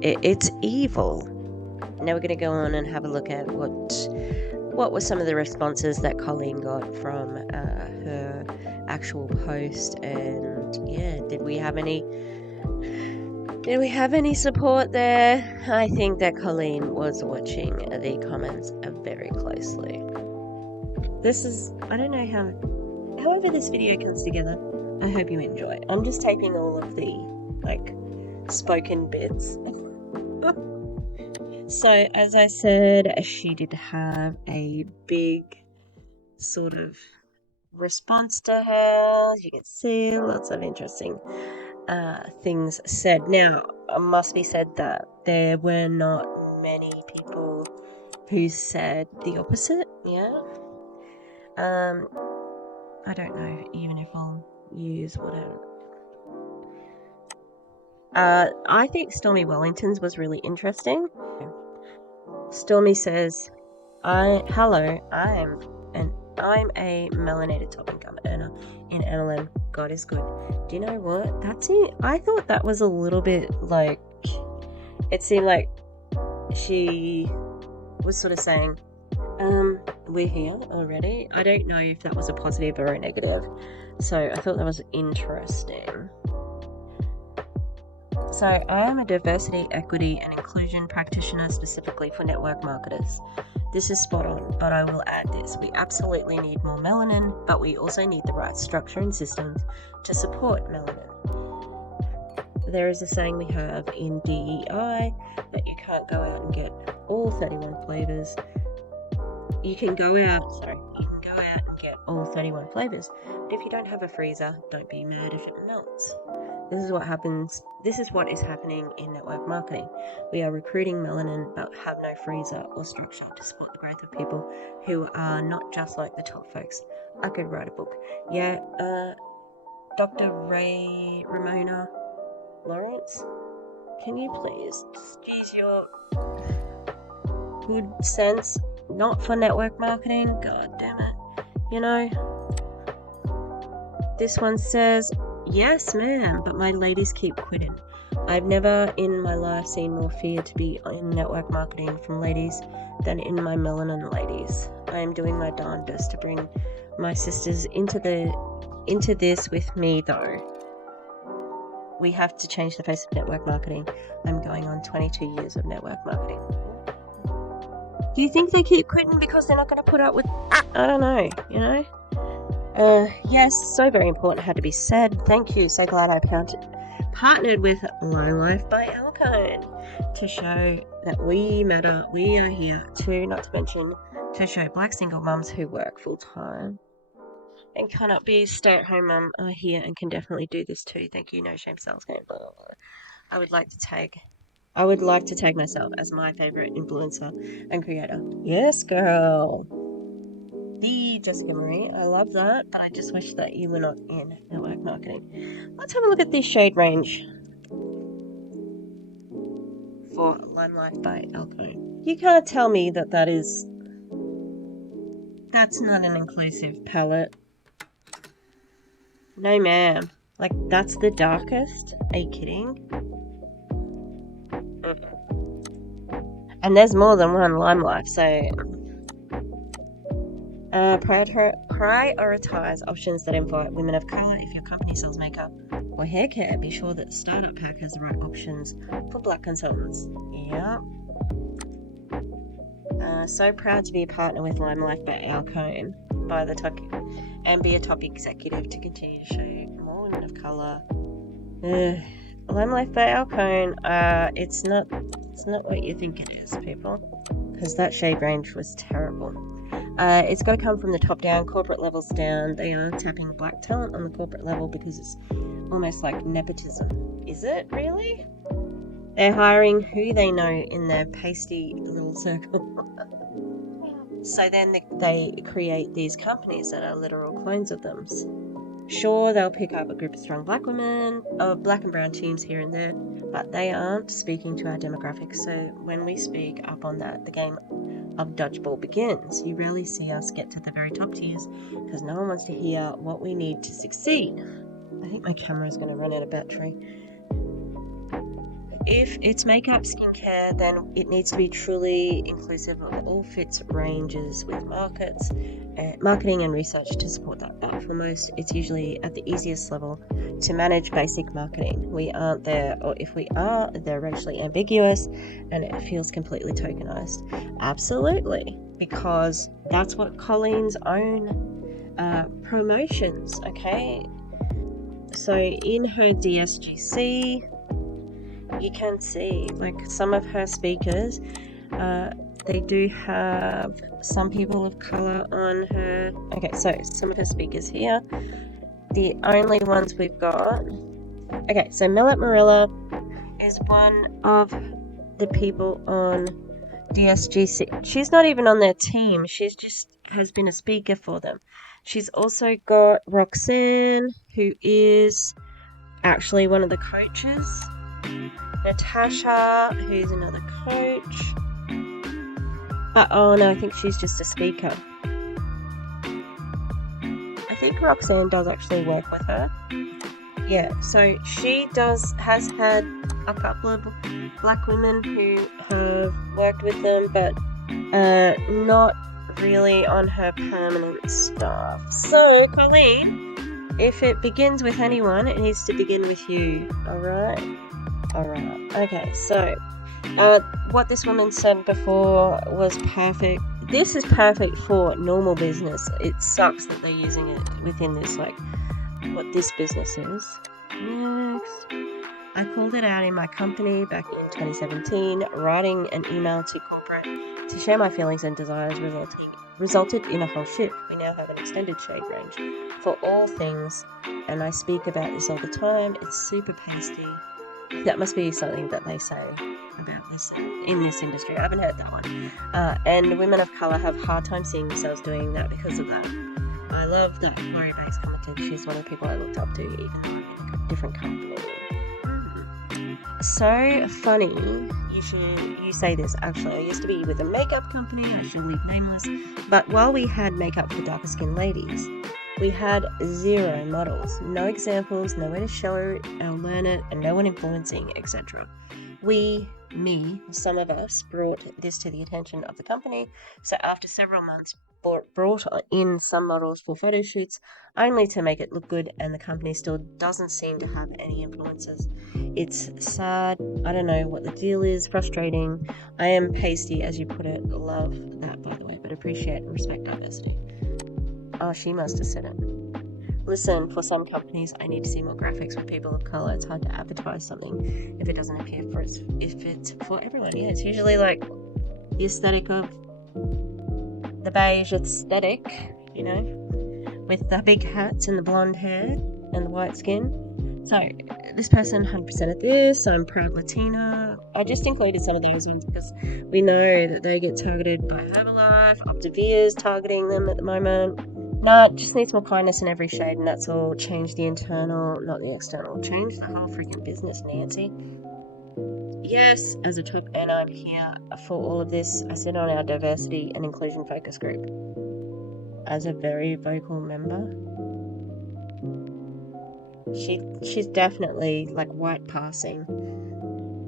it's evil. Now we're going to go on and have a look at what were some of the responses that Colleen got from her actual post, and did we have any support there? I think that Colleen was watching the comments very closely. I don't know however this video comes together, I hope you enjoy. I'm just taking all of the spoken bits. So, as I said, she did have a big sort of response to her. As you can see, lots of interesting things said. Now, it must be said that there were not many people who said the opposite, I don't know even if I'll use whatever. I think Stormy Wellington's was really interesting. Stormy says, I'm a melanated top income earner in MLM. God is good. Do you know what? That's it. I thought that was a little bit it seemed like she was sort of saying, we're here already. I don't know if that was a positive or a negative. So I thought that was interesting. So I am a diversity, equity, and inclusion practitioner specifically for network marketers. This is spot on, but I will add this. We absolutely need more melanin, but we also need the right structure and systems to support melanin. There is a saying we have in DEI that you can't go out and get all 31 flavors. You can go out and get all 31 flavors, but if you don't have a freezer, don't be mad if it melts. This is what is happening in network marketing. We are recruiting melanin but have no freezer or structure to support the growth of people who are not just like the top folks. I could write a book. Dr. Ramona Lawrence, can you please just use your good sense, not for network marketing? God damn it. This one says, yes, ma'am, but my ladies keep quitting. I've never in my life seen more fear to be in network marketing from ladies than in my melanin ladies. I am doing my darn best to bring my sisters into this with me, though. We have to change the face of network marketing. I'm going on 22 years of network marketing. Do you think they keep quitting because they're not going to put up with... I don't know, Yes, so very important, had to be said. Thank you. So glad I partnered with Life by Alcone to show that we matter. We are here too, not to mention to show black single mums who work full time and cannot be stay-at-home mum are here and can definitely do this too. Thank you. No Shame Sales Game. Blah, blah, blah. I would like to tag myself as my favorite influencer and creator. Yes, girl. The Jessica Marie, I love that, but I just wish that you were not in network marketing. Let's have a look at the shade range for Limelight by Alcone. You can't tell me that's not an inclusive palette. No, ma'am. That's the darkest? Are you kidding? And there's more than one Limelight, so... prioritize options that invite women of colour. If your company sells makeup or hair care, be sure that the startup pack has the right options for black consultants. Yeah. So proud to be a partner with Limelight by Alcone and be a top executive to continue to show more women of colour. Lime Life by Alcone, it's not what you think it is, people, because that shade range was terrible. It's got to come from the top down, corporate levels down. They are tapping black talent on the corporate level because it's almost like nepotism. Is it really? They're hiring who they know in their pasty little circle. So then they create these companies that are literal clones of them. Sure, they'll pick up a group of strong black women, or black and brown teams here and there, but they aren't speaking to our demographics. So when we speak up on that, the game of dodgeball begins. You rarely see us get to the very top tiers because no one wants to hear what we need to succeed. I think my camera is going to run out of battery. If it's makeup, skincare, then it needs to be truly inclusive of all fits, ranges with marketing and research to support that. But for most, it's usually at the easiest level to manage basic marketing. We aren't there, or if we are, they're racially ambiguous and it feels completely tokenized. Absolutely, because that's what Colleen's own promotions, okay? So in her DSGC, you can see like some of her speakers, they do have some people of color on her. Okay, so some of her speakers here, the only ones we've got. Okay, so Millet Marilla is one of the people on DSGC. She's not even on their team. She's just has been a speaker for them. She's also got Roxanne, who is actually one of the coaches. Natasha, who's another coach. Oh no, I think she's just a speaker. I think Roxanne does actually work with her. Yeah, so she has had a couple of black women who have worked with them, but not really on her permanent staff. So, Colleen, if it begins with anyone, it needs to begin with you, alright? Alright, okay, so what this woman said before was perfect. This is perfect for normal business. It sucks that they're using it within this, like, what this business is. Next. I called it out in my company back in 2017, writing an email to corporate to share my feelings and desires resulted in a whole shift. We now have an extended shade range for all things, and I speak about this all the time. It's super pasty. That must be something that they say about this in this industry. I haven't heard that one. And women of colour have a hard time seeing themselves doing that because of that. I love that Laurie Banks commented. She's one of the people I looked up to, even though I'm in a different company. So funny you say this. Actually, I used to be with a makeup company. I shall leave nameless. But while we had makeup for darker skinned ladies, we had 0 models, no examples, nowhere to show or learn it, and no one influencing, etc. Some of us brought this to the attention of the company, so after several months brought in some models for photo shoots, only to make it look good, and the company still doesn't seem to have any influencers. It's sad. I don't know what the deal is. Frustrating. I am pasty, as you put it. Love that, by the way, but appreciate and respect diversity. Oh, she must have said it. Listen, for some companies, I need to see more graphics with people of colour. It's hard to advertise something if it doesn't appear if it's for everyone. Yeah, it's usually like the aesthetic of the beige aesthetic, you know, with the big hats and the blonde hair and the white skin. So this person 100% at this. I'm proud Latina. I just included some of those ones because we know that they get targeted by Herbalife. Optavia's targeting them at the moment. No, it just needs more kindness in every shade, and that's all. Change the internal, not the external. Change the whole freaking business, Nancy. Yes, as a top, and I'm here for all of this. I sit on our diversity and inclusion focus group as a very vocal member. She's definitely like white passing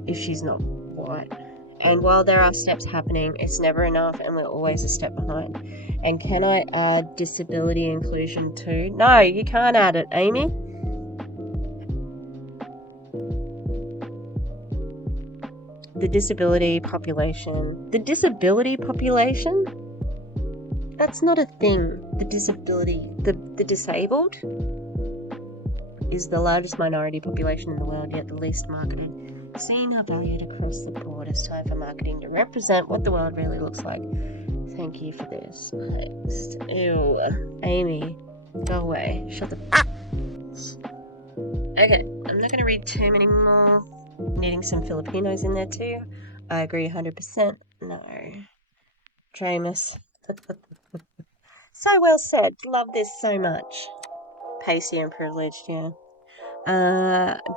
if she's not white. And while there are steps happening, it's never enough, and we're always a step behind. And can I add disability inclusion too? No, you can't add it, Amy. The disability population? That's not a thing. The disability. The disabled? is the largest minority population in the world, yet the least marketed. Seen how valued across the board, it's time for marketing to represent what the world really looks like. Thank you for this. Ew. Amy, go away. Shut the Okay, I'm not going to read too many more. Needing some Filipinos in there too. I agree 100%. No. Dramus. So well said. Love this so much. Pacey and privileged, yeah.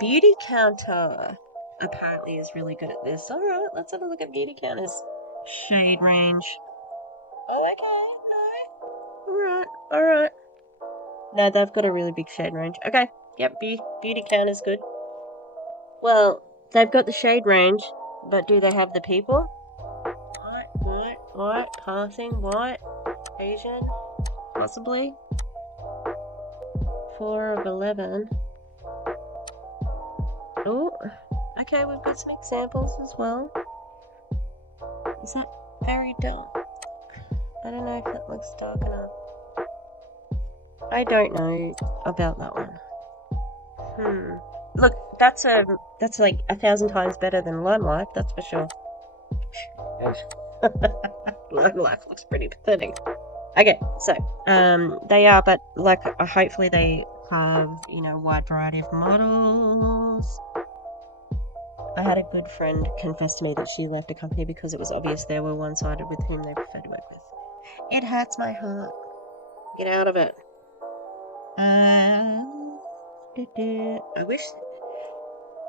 Beauty counter apparently is really good at this. Alright, let's have a look at beauty counters. Shade range. Oh, okay, no. Alright. No, they've got a really big shade range. Okay, yep, beauty counter's good. Well, they've got the shade range, but do they have the people? White, passing, white, Asian, possibly. 4 of 11. Oh, okay, we've got some examples as well. Is that very dark? I don't know if it looks dark enough. I don't know about that one. Look, that's like 1,000 times better than Lime Life, that's for sure. Lime Life looks pretty pathetic. Okay, so they are, but like hopefully they have, a wide variety of models. I had a good friend confess to me that she left a company because it was obvious they were one-sided with whom they preferred to work with. It hurts my heart. Get out of it.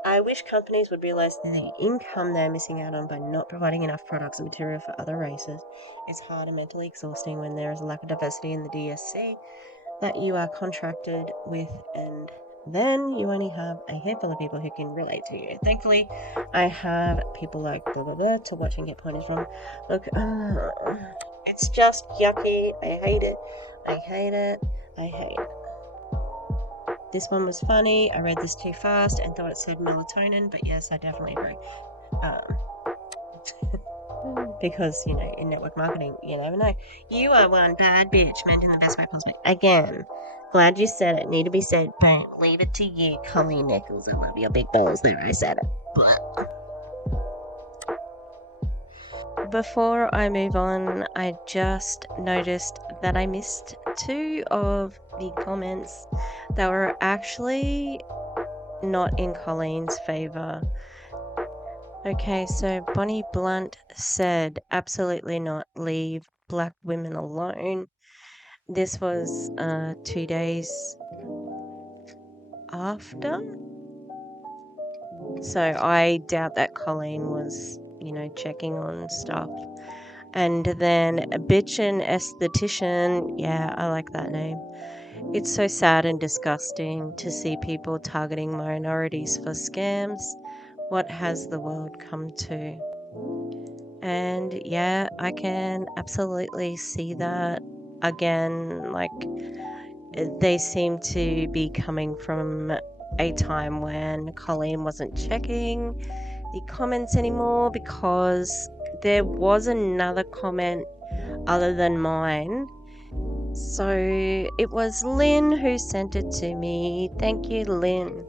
I wish companies would realize the income they're missing out on by not providing enough products and material for other races. It's hard and mentally exhausting when there is a lack of diversity in the DSC that you are contracted with, and then you only have a handful of people who can relate to you. Thankfully, I have people like blah blah blah to watch and get pointers from. Look, it's just yucky. I hate it. This one was funny. I read this too fast and thought it said melatonin, but yes, I definitely agree. Because, in network marketing, you never know. You are one bad bitch, meant in the best way possible. Again, glad you said it. Need to be said. Boom. Leave it to you, Colleen Nichols. I love your big balls. There, I said it. Before I move on, I just noticed that I missed 2 of the comments that were actually not in Colleen's favor. Okay, so Bonnie Blunt said, absolutely not, leave black women alone. This was 2 days after. So I doubt that Colleen was, checking on stuff. And then Bitchin' Esthetician, yeah, I like that name. It's so sad and disgusting to see people targeting minorities for scams. What has the world come to? And yeah, I can absolutely see that. Again, like, they seem to be coming from a time when Colleen wasn't checking the comments anymore, because there was another comment other than mine. So it was Lynn who sent it to me. Thank you, Lynn,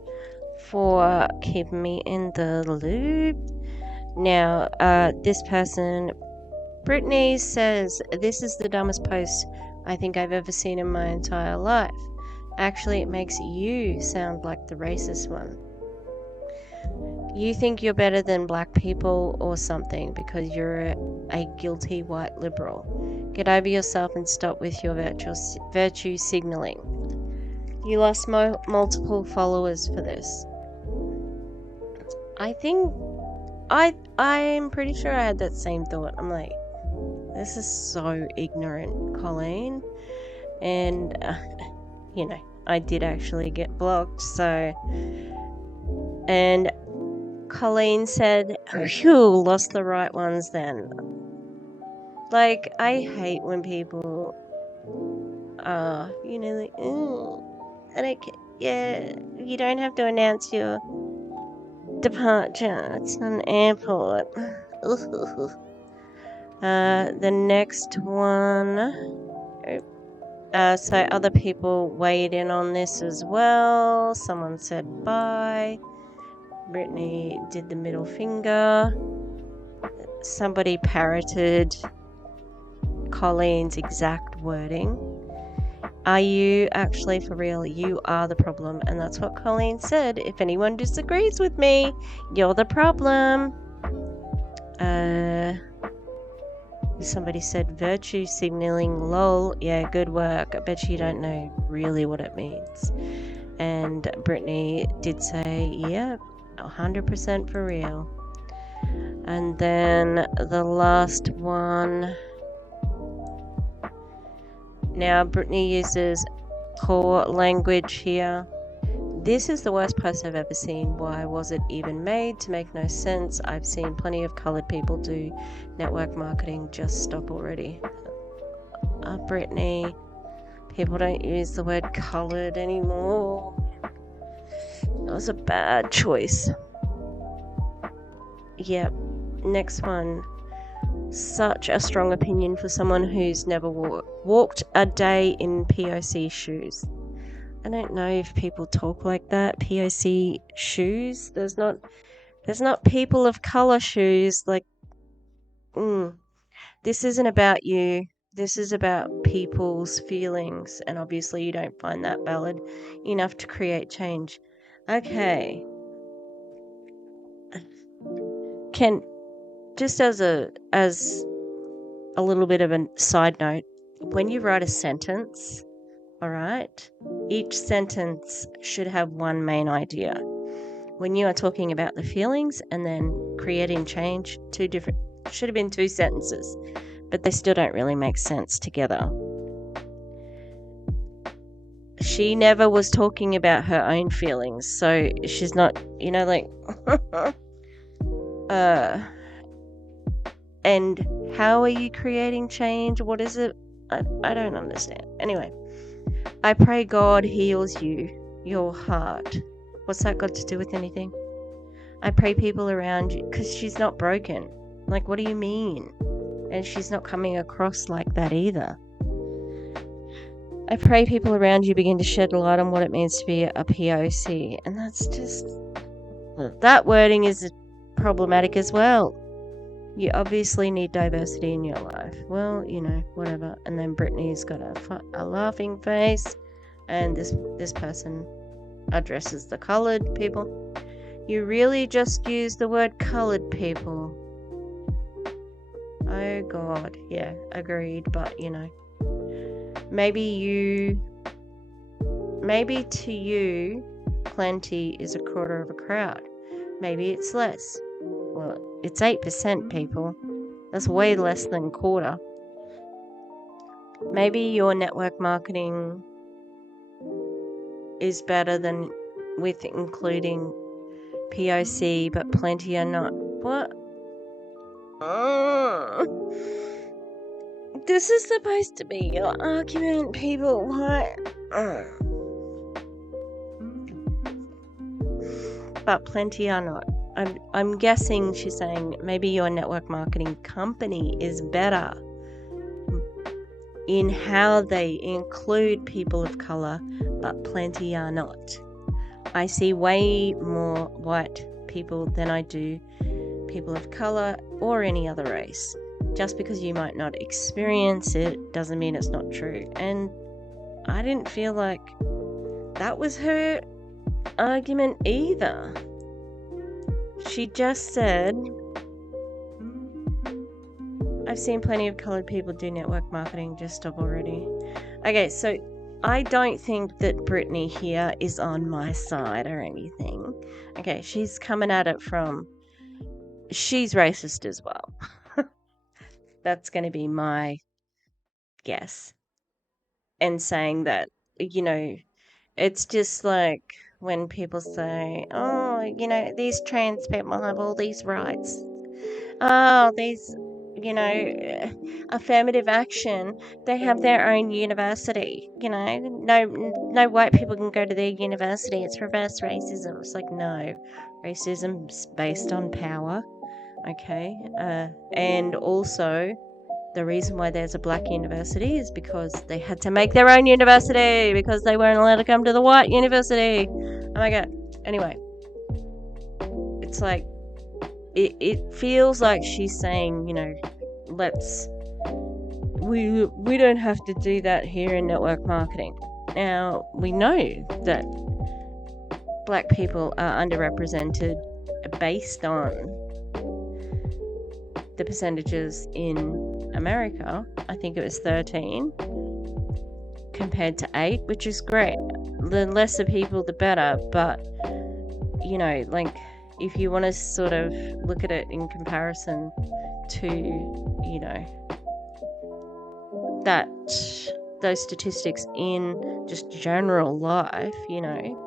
for keeping me in the loop. Now, this person, Brittany, says, this is the dumbest post I think I've ever seen in my entire life. Actually, it makes you sound like the racist one. You think you're better than black people or something because you're a guilty white liberal. Get over yourself and stop with your virtue signaling. You lost multiple followers for this. I think I'm pretty sure I had that same thought. I'm like, this is so ignorant, Colleen. And I did actually get blocked, so. And Colleen said, you lost the right ones then. Like, I hate when people are, like, I don't care. Yeah, you don't have to announce your departure. It's an airport. The next one, So other people weighed in on this as well. Someone said bye. Brittany did the middle finger. Somebody parroted Colleen's exact wording. Are you actually for real? You are the problem. And that's what Colleen said. If anyone disagrees with me, you're the problem. Somebody said virtue signaling, lol. Yeah, good work. I bet you don't know really what it means. And Brittany did say, yeah, 100% for real. And then the last one. Now, Brittany uses core language here. This is the worst post I've ever seen. Why was it even made? To make no sense. I've seen plenty of coloured people do network marketing. Just stop already. Brittany, people don't use the word coloured anymore. That was a bad choice. Yep. Next one. Such a strong opinion for someone who's never walked a day in POC shoes. I don't know if people talk like that. POC shoes. There's not people of color shoes. Like, this isn't about you. This is about people's feelings, and obviously you don't find that valid enough to create change. Okay. Just as a little bit of a side note, when you write a sentence, all right, each sentence should have one main idea. When you are talking about the feelings and then creating change, should have been two sentences, but they still don't really make sense together. She never was talking about her own feelings, so she's not, like, and how are you creating change? What is it? I don't understand. Anyway, I pray God heals your heart. What's that got to do with anything? I pray people around you, because she's not broken. Like, what do you mean? And she's not coming across like that either. I pray people around you begin to shed light on what it means to be a POC. And that's just... that wording is problematic as well. You obviously need diversity in your life. Well, whatever. And then Brittany's got a laughing face. And this person addresses the coloured people. You really just use the word coloured people. Oh God, yeah, agreed. But maybe to you, plenty is a quarter of a crowd. Maybe it's less. Well, it's 8% people. That's way less than a quarter. Maybe your network marketing is better than with including POC, but plenty are not. What? This is supposed to be your argument, people. What? But plenty are not. I'm guessing she's saying maybe your network marketing company is better in how they include people of color, but plenty are not. I see way more white people than I do people of color or any other race. Just because you might not experience it doesn't mean it's not true. And I didn't feel like that was her argument either. She just said, I've seen plenty of coloured people do network marketing, just stop already. Okay, so I don't think that Brittany here is on my side or anything. Okay, she's coming at it from, she's racist as well. That's going to be my guess. And saying that, it's just like when people say, oh, these trans people have all these rights. Oh, these, affirmative action, they have their own university. No white people can go to their university. It's reverse racism. It's like, no, racism's based on power. Okay. And also the reason why there's a black university is because they had to make their own university because they weren't allowed to come to the white university. Oh my god. Anyway, it's like it feels like she's saying, you know, we don't have to do that here in network marketing. Now, we know that black people are underrepresented based on the percentages in America. I think it was 13 compared to 8, which is great. The lesser people, the better. But, you know, like, if you want to sort of look at it in comparison to, you know, that those statistics in just general life, you know,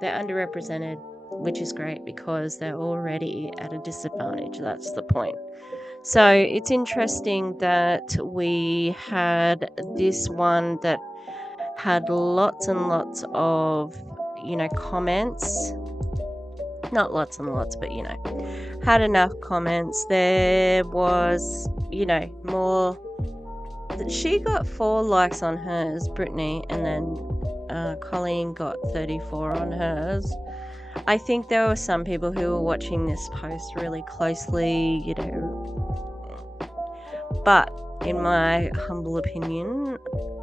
they're underrepresented, which is great because they're already at a disadvantage. That's the point. So it's interesting that we had this one that had lots and lots of, you know, comments. Not lots and lots, but, you know, had enough comments. There was, you know, more. She got 4 likes on hers, Brittany, and then Colleen got 34 on hers. I think there were some people who were watching this post really closely, you know. But in my humble opinion,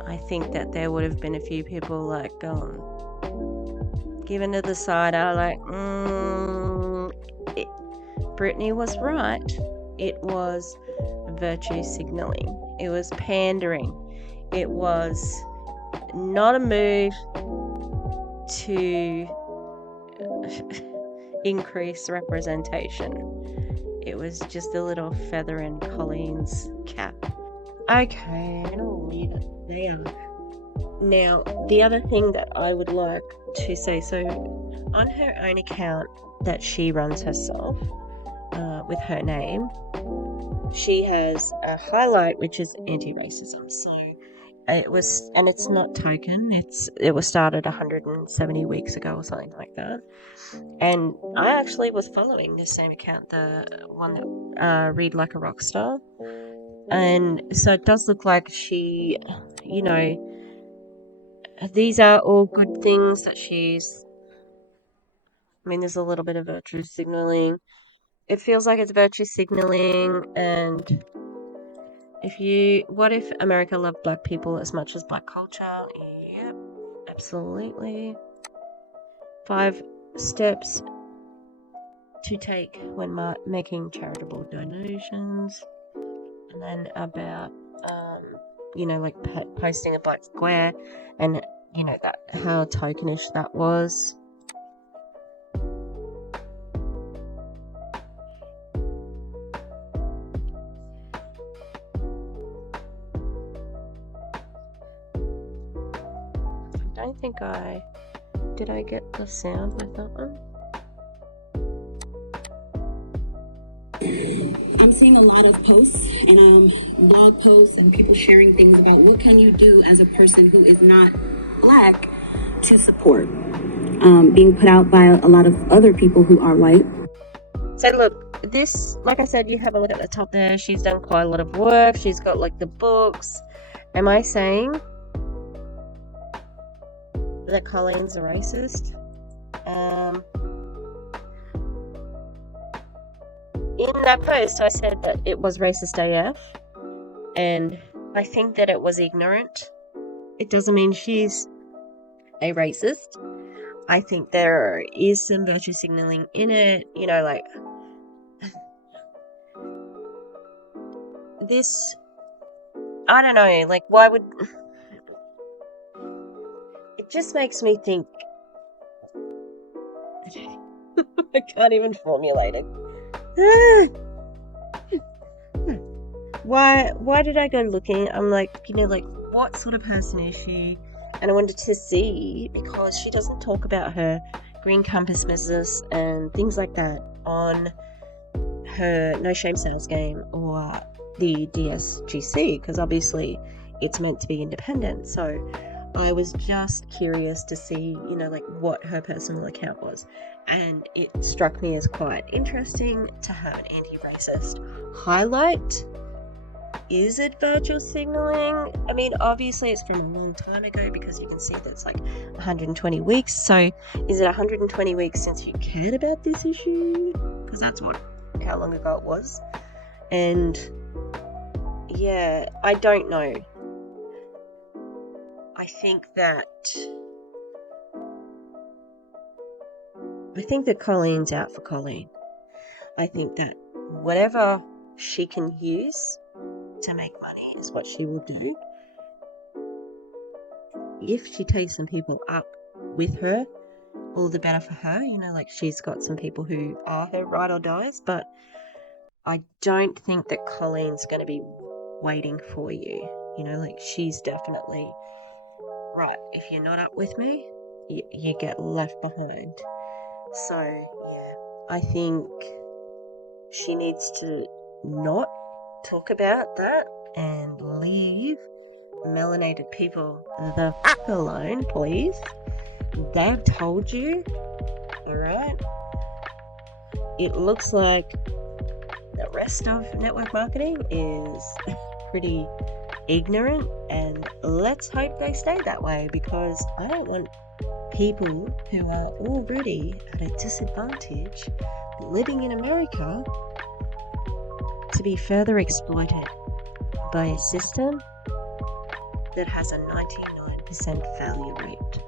I think that there would have been a few people like given to the side are like, Brittany was right. It was virtue signaling. It was pandering. It was not a move to increase representation. It was just a little feather in Colleen's cap. Okay, I'm gonna leave it there. Now, the other thing that I would like to say, so on her own account that she runs herself with her name, she has a highlight which is anti-racism. So it was, and it's not token. It was started 170 weeks ago or something like that. And I actually was following this same account, the one that Read Like a Rockstar. And so it does look like she, you know, these are all good things that she's. I mean, there's a little bit of virtue signaling. It feels like it's virtue signaling, and what if America loved black people as much as black culture? Yep, absolutely. 5 steps to take when making charitable donations, and then about you know, like posting a black square, and you know that how tokenish that was. I don't think did I get the sound with that one? I'm seeing a lot of posts and blog posts and people sharing things about what can you do as a person who is not black to support being put out by a lot of other people who are white. So look, this, like I said, you have a look at the top there. She's done quite a lot of work. She's got like the books. Am I saying that Colleen's a racist? In that post, I said that it was racist AF, and I think that it was ignorant. It doesn't mean she's a racist. I think there is some virtue signaling in it, you know, like this. I don't know, like, why would it just makes me think. I can't even formulate it. Why did I go looking? I'm like, you know, like, what sort of person is she? And I wanted to see, because she doesn't talk about her Green Compass business and things like that on her No Shame Sales Game or the DSGC, because obviously it's meant to be independent. So I was just curious to see, you know, like, what her personal account was. And it struck me as quite interesting to have an anti-racist highlight is it virtual signaling? I mean, obviously it's from a long time ago because you can see that's like 120 weeks. So is it 120 weeks since you cared about this issue? Because that's how long ago it was. And yeah, I don't know. I think that Colleen's out for Colleen. I think that whatever she can use to make money is what she will do. If she takes some people up with her, all the better for her. You know, like she's got some people who are her ride or dies, but I don't think that Colleen's going to be waiting for you. You know, like she's definitely, right, if you're not up with me, you get left behind. So, yeah, I think she needs to not talk about that and leave melanated people the f*** alone, please. They've told you, alright? It looks like the rest of network marketing is pretty ignorant, and let's hope they stay that way, because I don't want people who are already at a disadvantage living in America to be further exploited by a system that has a 99% failure rate.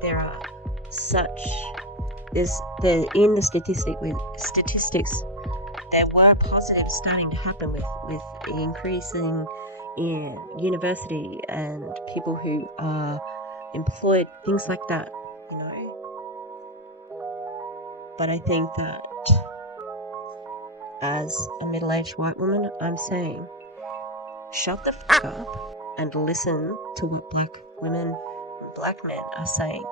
There are in the statistics, there were positives starting to happen with increasing in university and people who are employed, things like that, you know. But I think that as a middle-aged white woman, I'm saying, shut the f*** up and listen to what black women and black men are saying.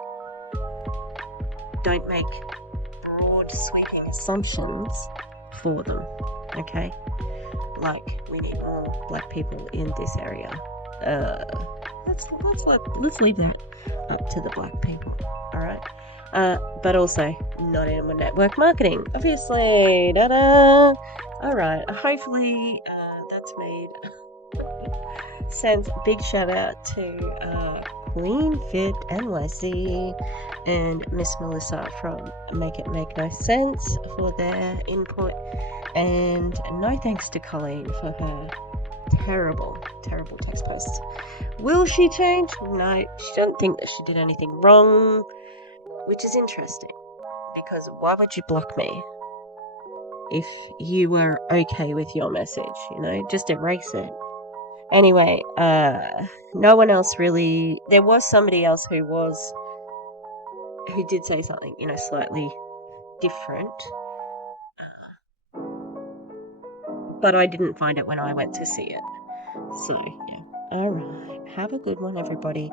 Don't make broad sweeping assumptions for them, okay? Like, we need more black people in this area. Let's leave that up to the black people, alright? But also not in network marketing, obviously. Ta-da! Alright, hopefully that's made sense. Big shout out to Queen Fit NYC and Miss Melissa from Make It Make No Sense for their input, and no thanks to Colleen for her terrible text posts. Will she change? No, she doesn't think that she did anything wrong, which is interesting, because why would you block me if you were okay with your message? You know, just erase it. Anyway, no one else really. There was somebody else who did say something, you know, slightly different, but I didn't find it when I went to see it. So yeah, all right, have a good one, everybody.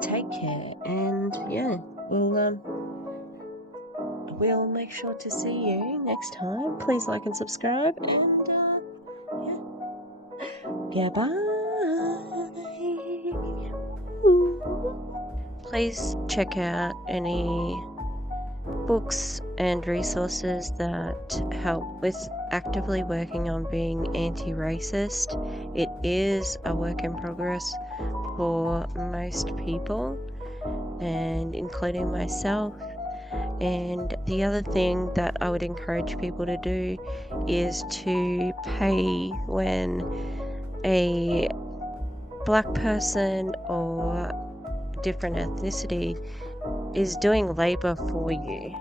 Take care, and yeah, we'll make sure to see you next time. Please like and subscribe, and yeah, goodbye. Please check out any books and resources that help with actively working on being anti-racist. It is a work in progress for most people, and including myself. And the other thing that I would encourage people to do is to pay when a black person or different ethnicity is doing labor for you.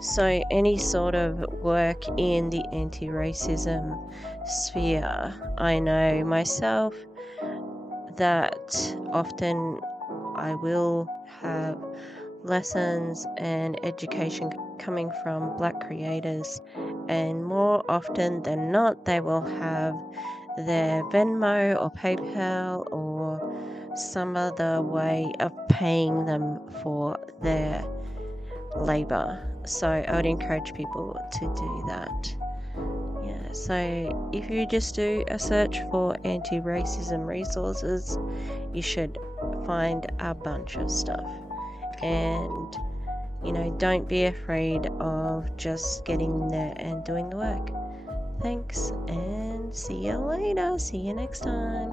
So any sort of work in the anti-racism sphere, I know myself that often I will have lessons and education coming from black creators, and more often than not they will have their Venmo or PayPal or some other way of paying them for their labor. So I would encourage people to do that. Yeah, so if you just do a search for anti-racism resources, you should find a bunch of stuff. And you know, don't be afraid of just getting there and doing the work. Thanks, and see you later. See you next time.